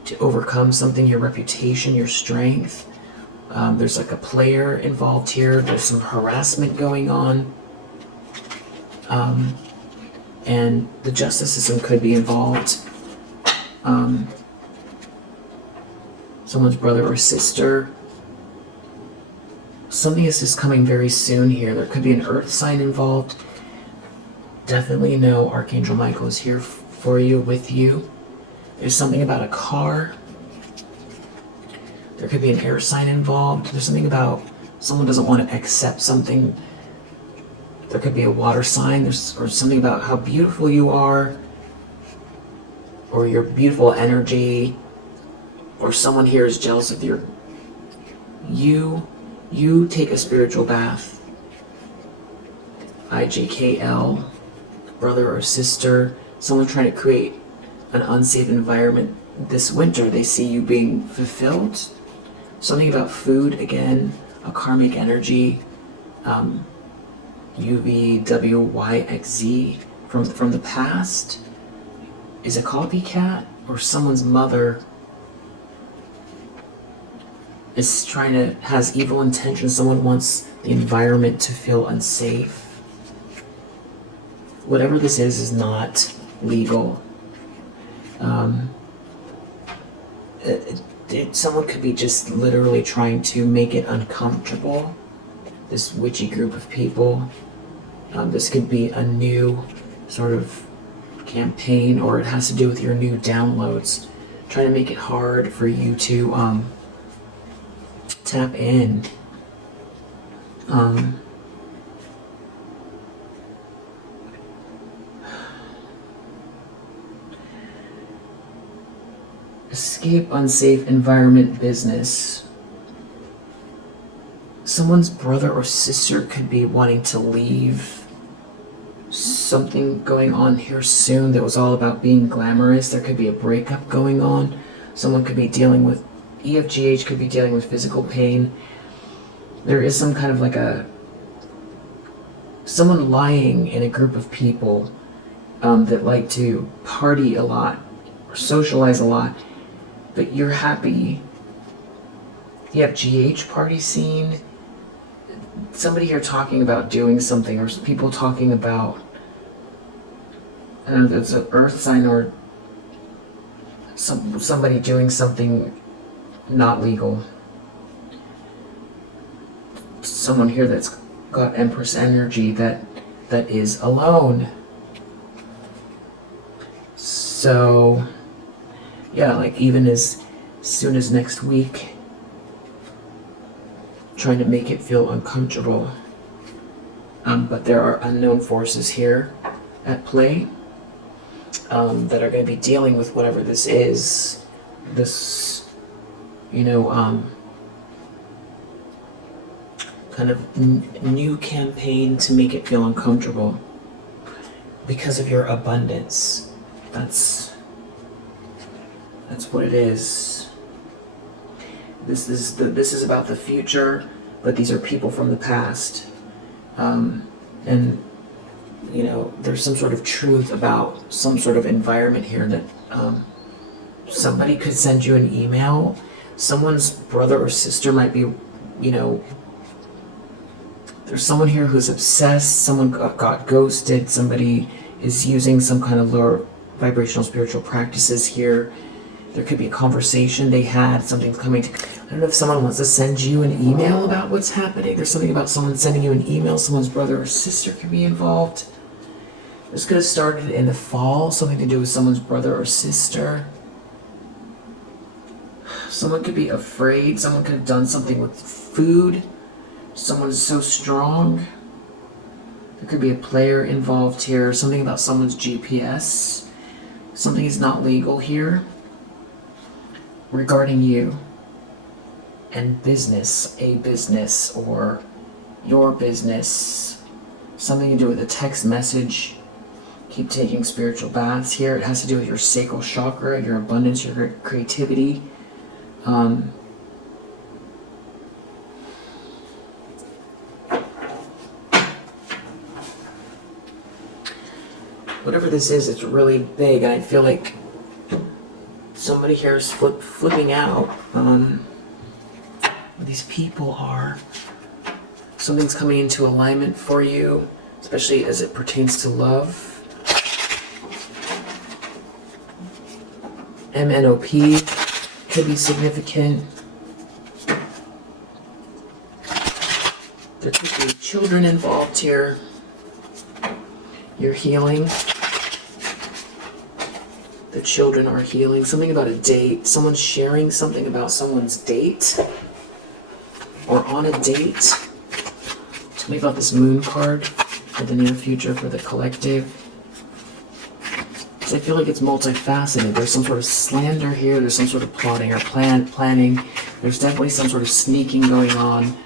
to overcome something, your reputation, your strength. There's like a player involved here. There's some harassment going on. And the justice system could be involved. Someone's brother or sister. Something is just coming very soon here. There could be an earth sign involved. Definitely know Archangel Michael is here for you, with you. There's something about a car. There could be an air sign involved. There's something about someone doesn't want to accept something. There could be a water sign. Or something about how beautiful you are, or your beautiful energy, or someone here is jealous of your. You take a spiritual bath. IJKL, brother or sister, someone trying to create an unsafe environment this winter. They see you being fulfilled. Something about food, again, a karmic energy, UVWYXZ from the past is a copycat, or someone's mother is has evil intentions. Someone wants the environment to feel unsafe. Whatever this is not legal. Someone could be just literally trying to make it uncomfortable. This witchy group of people. This could be a new sort of campaign, or it has to do with your new downloads. Trying to make it hard for you to tap in. Escape unsafe environment business. Someone's brother or sister could be wanting to leave. Something going on here soon that was all about being glamorous. There could be a breakup going on. Someone could be dealing with EFGH, could be dealing with physical pain. There is some kind of like someone lying in a group of people that like to party a lot or socialize a lot, but you're happy. EFGH party scene. Somebody here talking about doing something, or people talking about, I don't know if it's an earth sign, or somebody doing something not legal. Someone here that's got Empress energy that is alone. So yeah, like even as soon as next week, trying to make it feel uncomfortable. But there are unknown forces here at play that are going to be dealing with whatever this is. This, kind of new campaign to make it feel uncomfortable because of your abundance. That's what it is. This is about the future, but these are people from the past. And there's some sort of truth about some sort of environment here that somebody could send you an email. Someone's brother or sister might be, There's someone here who's obsessed, someone got ghosted, somebody is using some kind of lower vibrational spiritual practices here. There could be a conversation they had, something's coming to, I don't know if someone wants to send you an email about what's happening. There's something about someone sending you an email, someone's brother or sister could be involved. This could have started in the fall, something to do with someone's brother or sister. Someone could be afraid, someone could have done something with food. Someone is so strong. There could be a player involved here, something about someone's GPS. Something is not legal here regarding you and business, a business or your business. Something to do with a text message. Keep taking spiritual baths here. It has to do with your sacral chakra, your abundance, your creativity. Whatever this is, it's really big, and I feel like somebody here is flipping out. These people are. Something's coming into alignment for you, especially as it pertains to love. MNOP could be significant. There could be children involved here. You're healing. The children are healing. Something about a date. Someone's sharing something about someone's date. Or on a date. Tell me about this moon card for the near future for the collective. Because I feel like it's multifaceted. There's some sort of slander here. There's some sort of plotting or planning. There's definitely some sort of sneaking going on.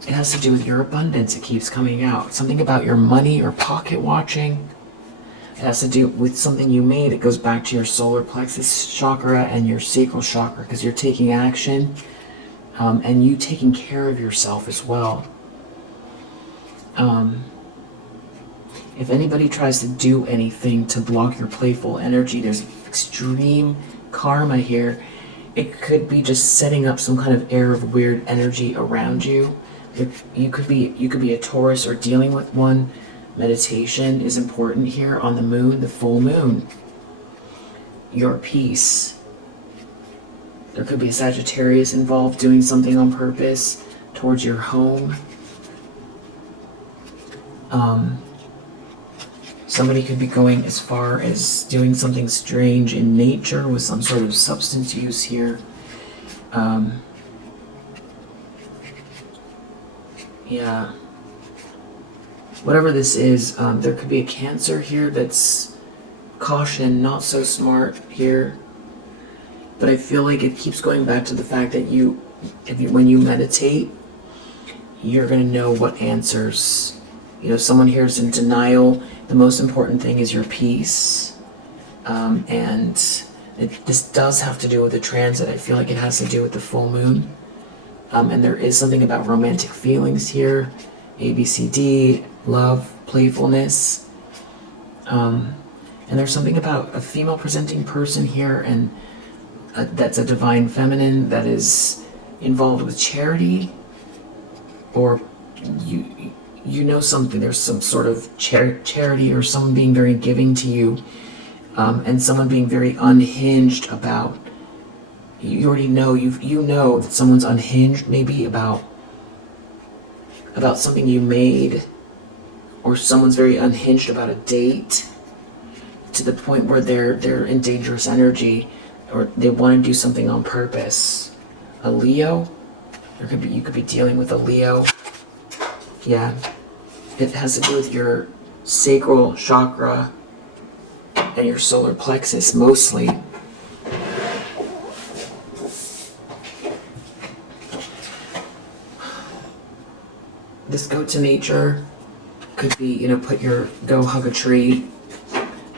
It has to do with your abundance. It keeps coming out. Something about your money or pocket watching. It has to do with something you made. It goes back to your solar plexus chakra and your sacral chakra because you're taking action and you taking care of yourself as well. If anybody tries to do anything to block your playful energy, there's extreme karma here. It could be just setting up some kind of air of weird energy around you. You could be a Taurus or dealing with one. Meditation is important here on the moon, the full moon. Your peace. There could be a Sagittarius involved doing something on purpose towards your home. Somebody could be going as far as doing something strange in nature with some sort of substance use here. Yeah. Whatever this is, there could be a Cancer here that's caution, not so smart here. But I feel like it keeps going back to the fact that when you meditate, you're going to know what answers. You know, someone here is in denial. The most important thing is your peace. This does have to do with the transit. I feel like it has to do with the full moon. And there is something about romantic feelings here. ABCD, love, playfulness. And there's something about a female presenting person here, and that's a divine feminine that is involved with charity, or you know something. There's some sort of charity or someone being very giving to you, and someone being very unhinged about. You already know you know that someone's unhinged, maybe about something you made, or someone's very unhinged about a date to the point where they're in dangerous energy, or they want to do something on purpose. A Leo, you could be dealing with a Leo. Yeah, it has to do with your sacral chakra and your solar plexus mostly. This go to nature could be, go hug a tree,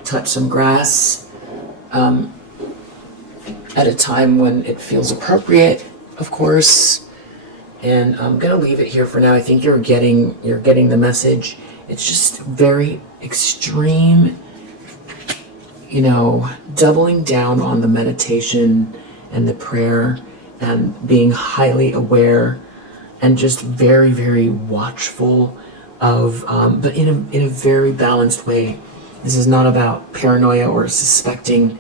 touch some grass, at a time when it feels appropriate, of course. And I'm gonna leave it here for now. I think you're getting the message. It's just very extreme, doubling down on the meditation and the prayer and being highly aware and just very, very watchful of, but in a very balanced way. This is not about paranoia or suspecting,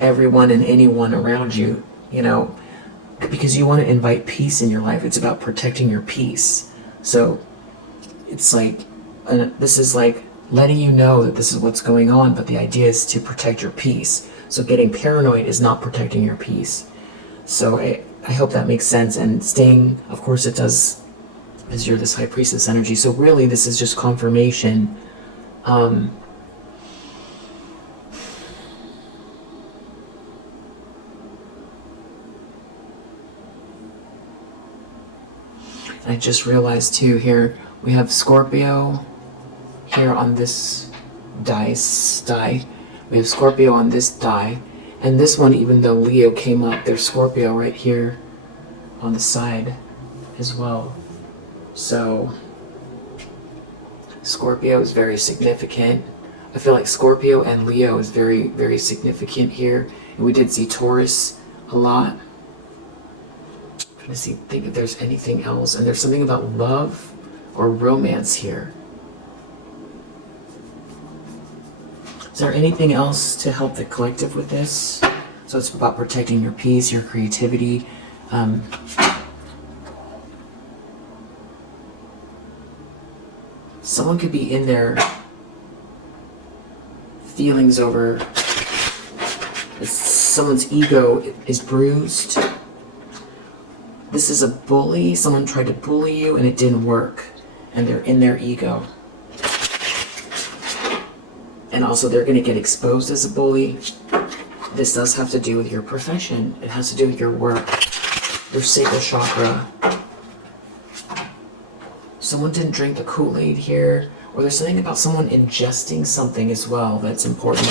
everyone and anyone around you, because you want to invite peace in your life. It's about protecting your peace. So it's like, this is like letting you know that this is what's going on, but the idea is to protect your peace. So getting paranoid is not protecting your peace. So I hope that makes sense. And staying, of course it does, as you're this high priestess energy. So really this is just confirmation. I just realized too, here we have Scorpio here on this die. We have Scorpio on this die. And this one, even though Leo came up, there's Scorpio right here on the side as well. So Scorpio is very significant. I feel like Scorpio and Leo is very, very significant here. And we did see Taurus a lot. I'm trying to think if there's anything else. And there's something about love or romance here. Is there anything else to help the collective with this? So it's about protecting your peace, your creativity. Someone could be in their feelings over someone's ego is bruised. This is a bully. Someone tried to bully you and it didn't work. And they're in their ego. And also they're going to get exposed as a bully. This does have to do with your profession. It has to do with your work, your sacral chakra. Someone didn't drink the Kool-Aid here. Or there's something about someone ingesting something as well that's important.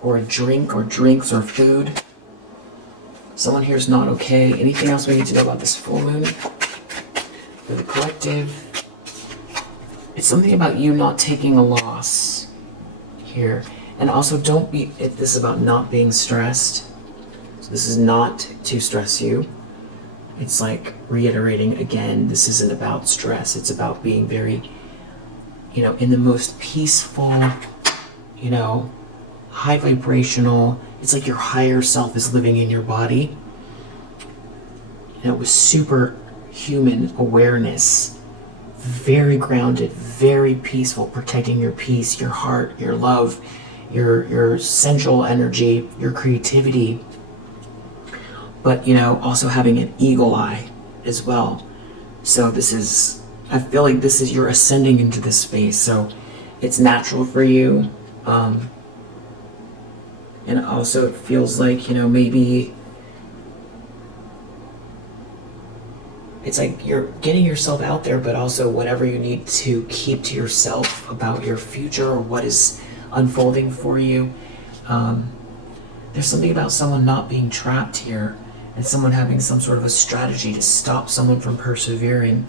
Or a drink or drinks or food. Someone here is not okay. Anything else we need to know about this full moon? For the collective. It's something about you not taking a loss here. And also don't be, this is about not being stressed. So this is not to stress you. It's like reiterating again, this isn't about stress. It's about being very, in the most peaceful, high vibrational. It's like your higher self is living in your body. With superhuman awareness. Very grounded, very peaceful, protecting your peace, your heart, your love, your sensual energy, your creativity. But, also having an eagle eye as well. So I feel like you're ascending into this space. So it's natural for you. And also it feels like, maybe it's like you're getting yourself out there, but also whatever you need to keep to yourself about your future or what is unfolding for you. There's something about someone not being trapped here and someone having some sort of a strategy to stop someone from persevering.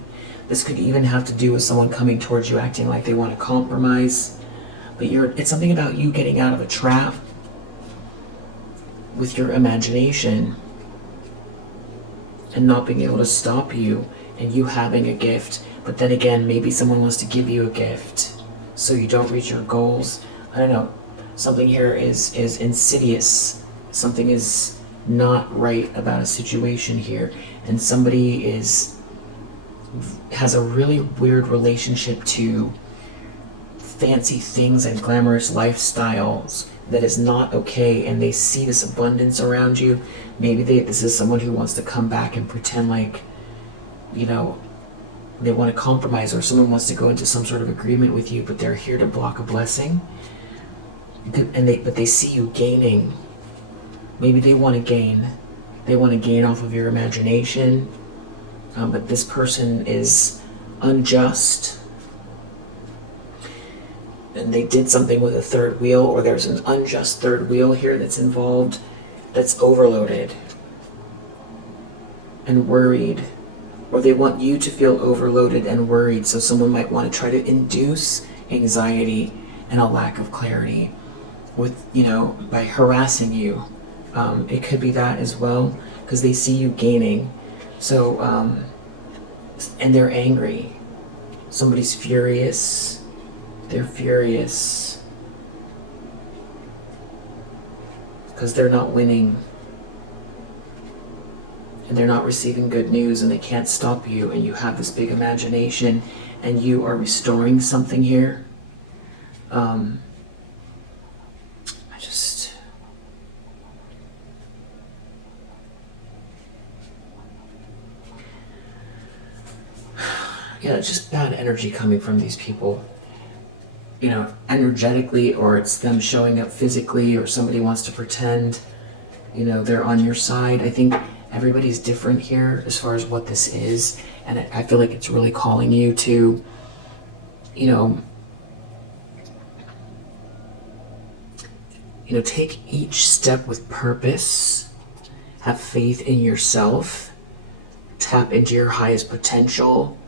This could even have to do with someone coming towards you acting like they want to compromise. But it's something about you getting out of a trap with your imagination and not being able to stop you, and you having a gift, but then again, maybe someone wants to give you a gift so you don't reach your goals. I don't know. Something here is insidious. Something is not right about a situation here, and somebody has a really weird relationship to fancy things and glamorous lifestyles that is not okay, and they see this abundance around you. Maybe this is someone who wants to come back and pretend like, they want to compromise, or someone wants to go into some sort of agreement with you, but they're here to block a blessing. But they see you gaining. Maybe they want to gain. They want to gain off of your imagination. But this person is unjust. And they did something with a third wheel, or there's an unjust third wheel here that's involved, that's overloaded and worried, or they want you to feel overloaded and worried. So someone might want to try to induce anxiety and a lack of clarity with, by harassing you. It could be that as well, because they see you gaining. So, and they're angry. Somebody's furious. They're furious because they're not winning. And they're not receiving good news, and they can't stop you, and you have this big imagination, and you are restoring something here. Yeah, it's just bad energy coming from these people. You know, energetically, or it's them showing up physically, or somebody wants to pretend, you know, they're on your side. I think everybody's different here as far as what this is, and I feel like it's really calling you to, you know, take each step with purpose, have faith in yourself, tap into your highest potential,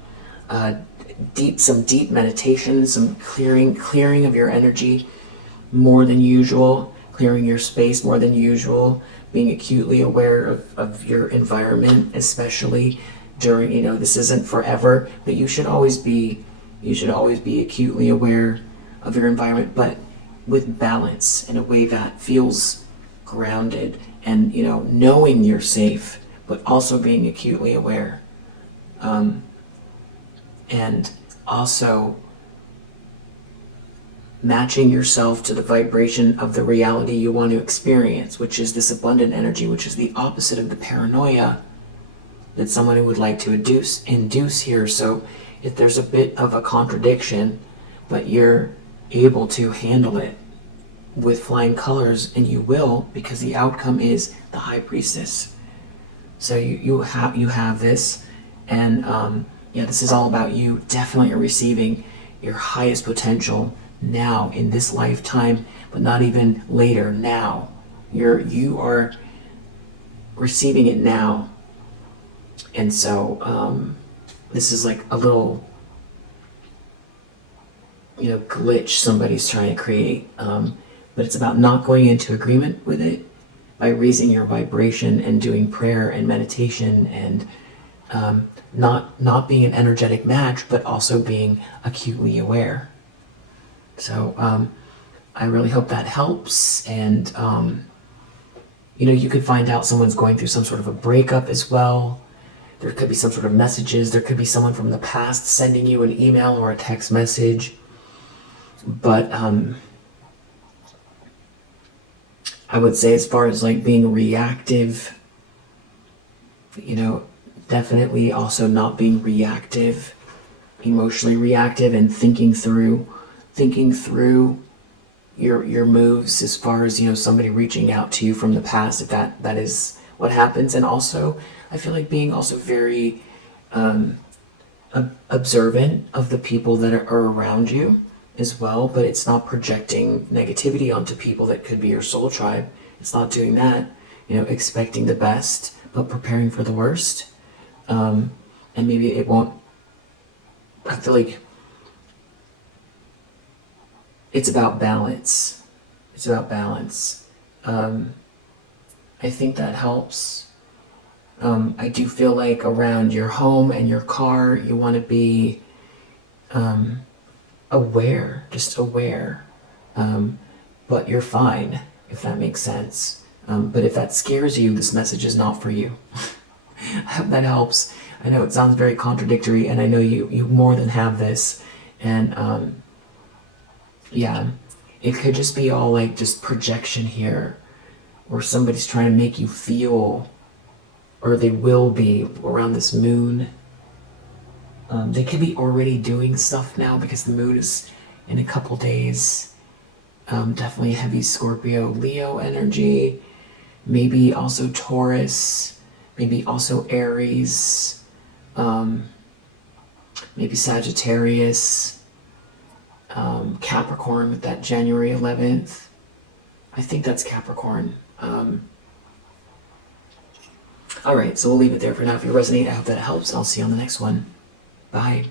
some deep meditation, some clearing of your energy more than usual, clearing your space more than usual, being acutely aware of your environment, especially during, this isn't forever, but you should always be acutely aware of your environment, but with balance in a way that feels grounded, and knowing you're safe, but also being acutely aware, and also matching yourself to the vibration of the reality you want to experience, which is this abundant energy, which is the opposite of the paranoia that someone would like to induce here. So if there's a bit of a contradiction, but you're able to handle it with flying colors, and you will, because the outcome is the High Priestess. So you have this, and this is all about you definitely receiving your highest potential now in this lifetime, but not even later. Now you are receiving it now, and so this is like a little glitch somebody's trying to create, but it's about not going into agreement with it by raising your vibration and doing prayer and meditation, and not being an energetic match, but also being acutely aware. So I really hope that helps. And you could find out someone's going through some sort of a breakup as well. There could be some sort of messages. There could be someone from the past sending you an email or a text message. But I would say, as far as like being reactive, definitely also not being reactive, emotionally reactive, and thinking through your moves, as far as somebody reaching out to you from the past, if that is what happens. And also I feel like being also very observant of the people that are around you as well, but it's not projecting negativity onto people that could be your soul tribe. It's not doing that, expecting the best but preparing for the worst. And maybe it won't. I feel like it's about balance. I think that helps. I do feel like around your home and your car, you want to be aware, but you're fine, if that makes sense. But if that scares you, this message is not for you. I hope that helps. I know it sounds very contradictory, and I know you more than have this. And it could just be all like just projection here, or somebody's trying to make you feel, or they will be around this moon. They could be already doing stuff now, because the moon is in a couple days. Definitely heavy Scorpio, Leo energy, maybe also Taurus, maybe also Aries, maybe Sagittarius, Capricorn with that January 11th. I think that's Capricorn. All right, so we'll leave it there for now. If you resonate, I hope that it helps. I'll see you on the next one. Bye.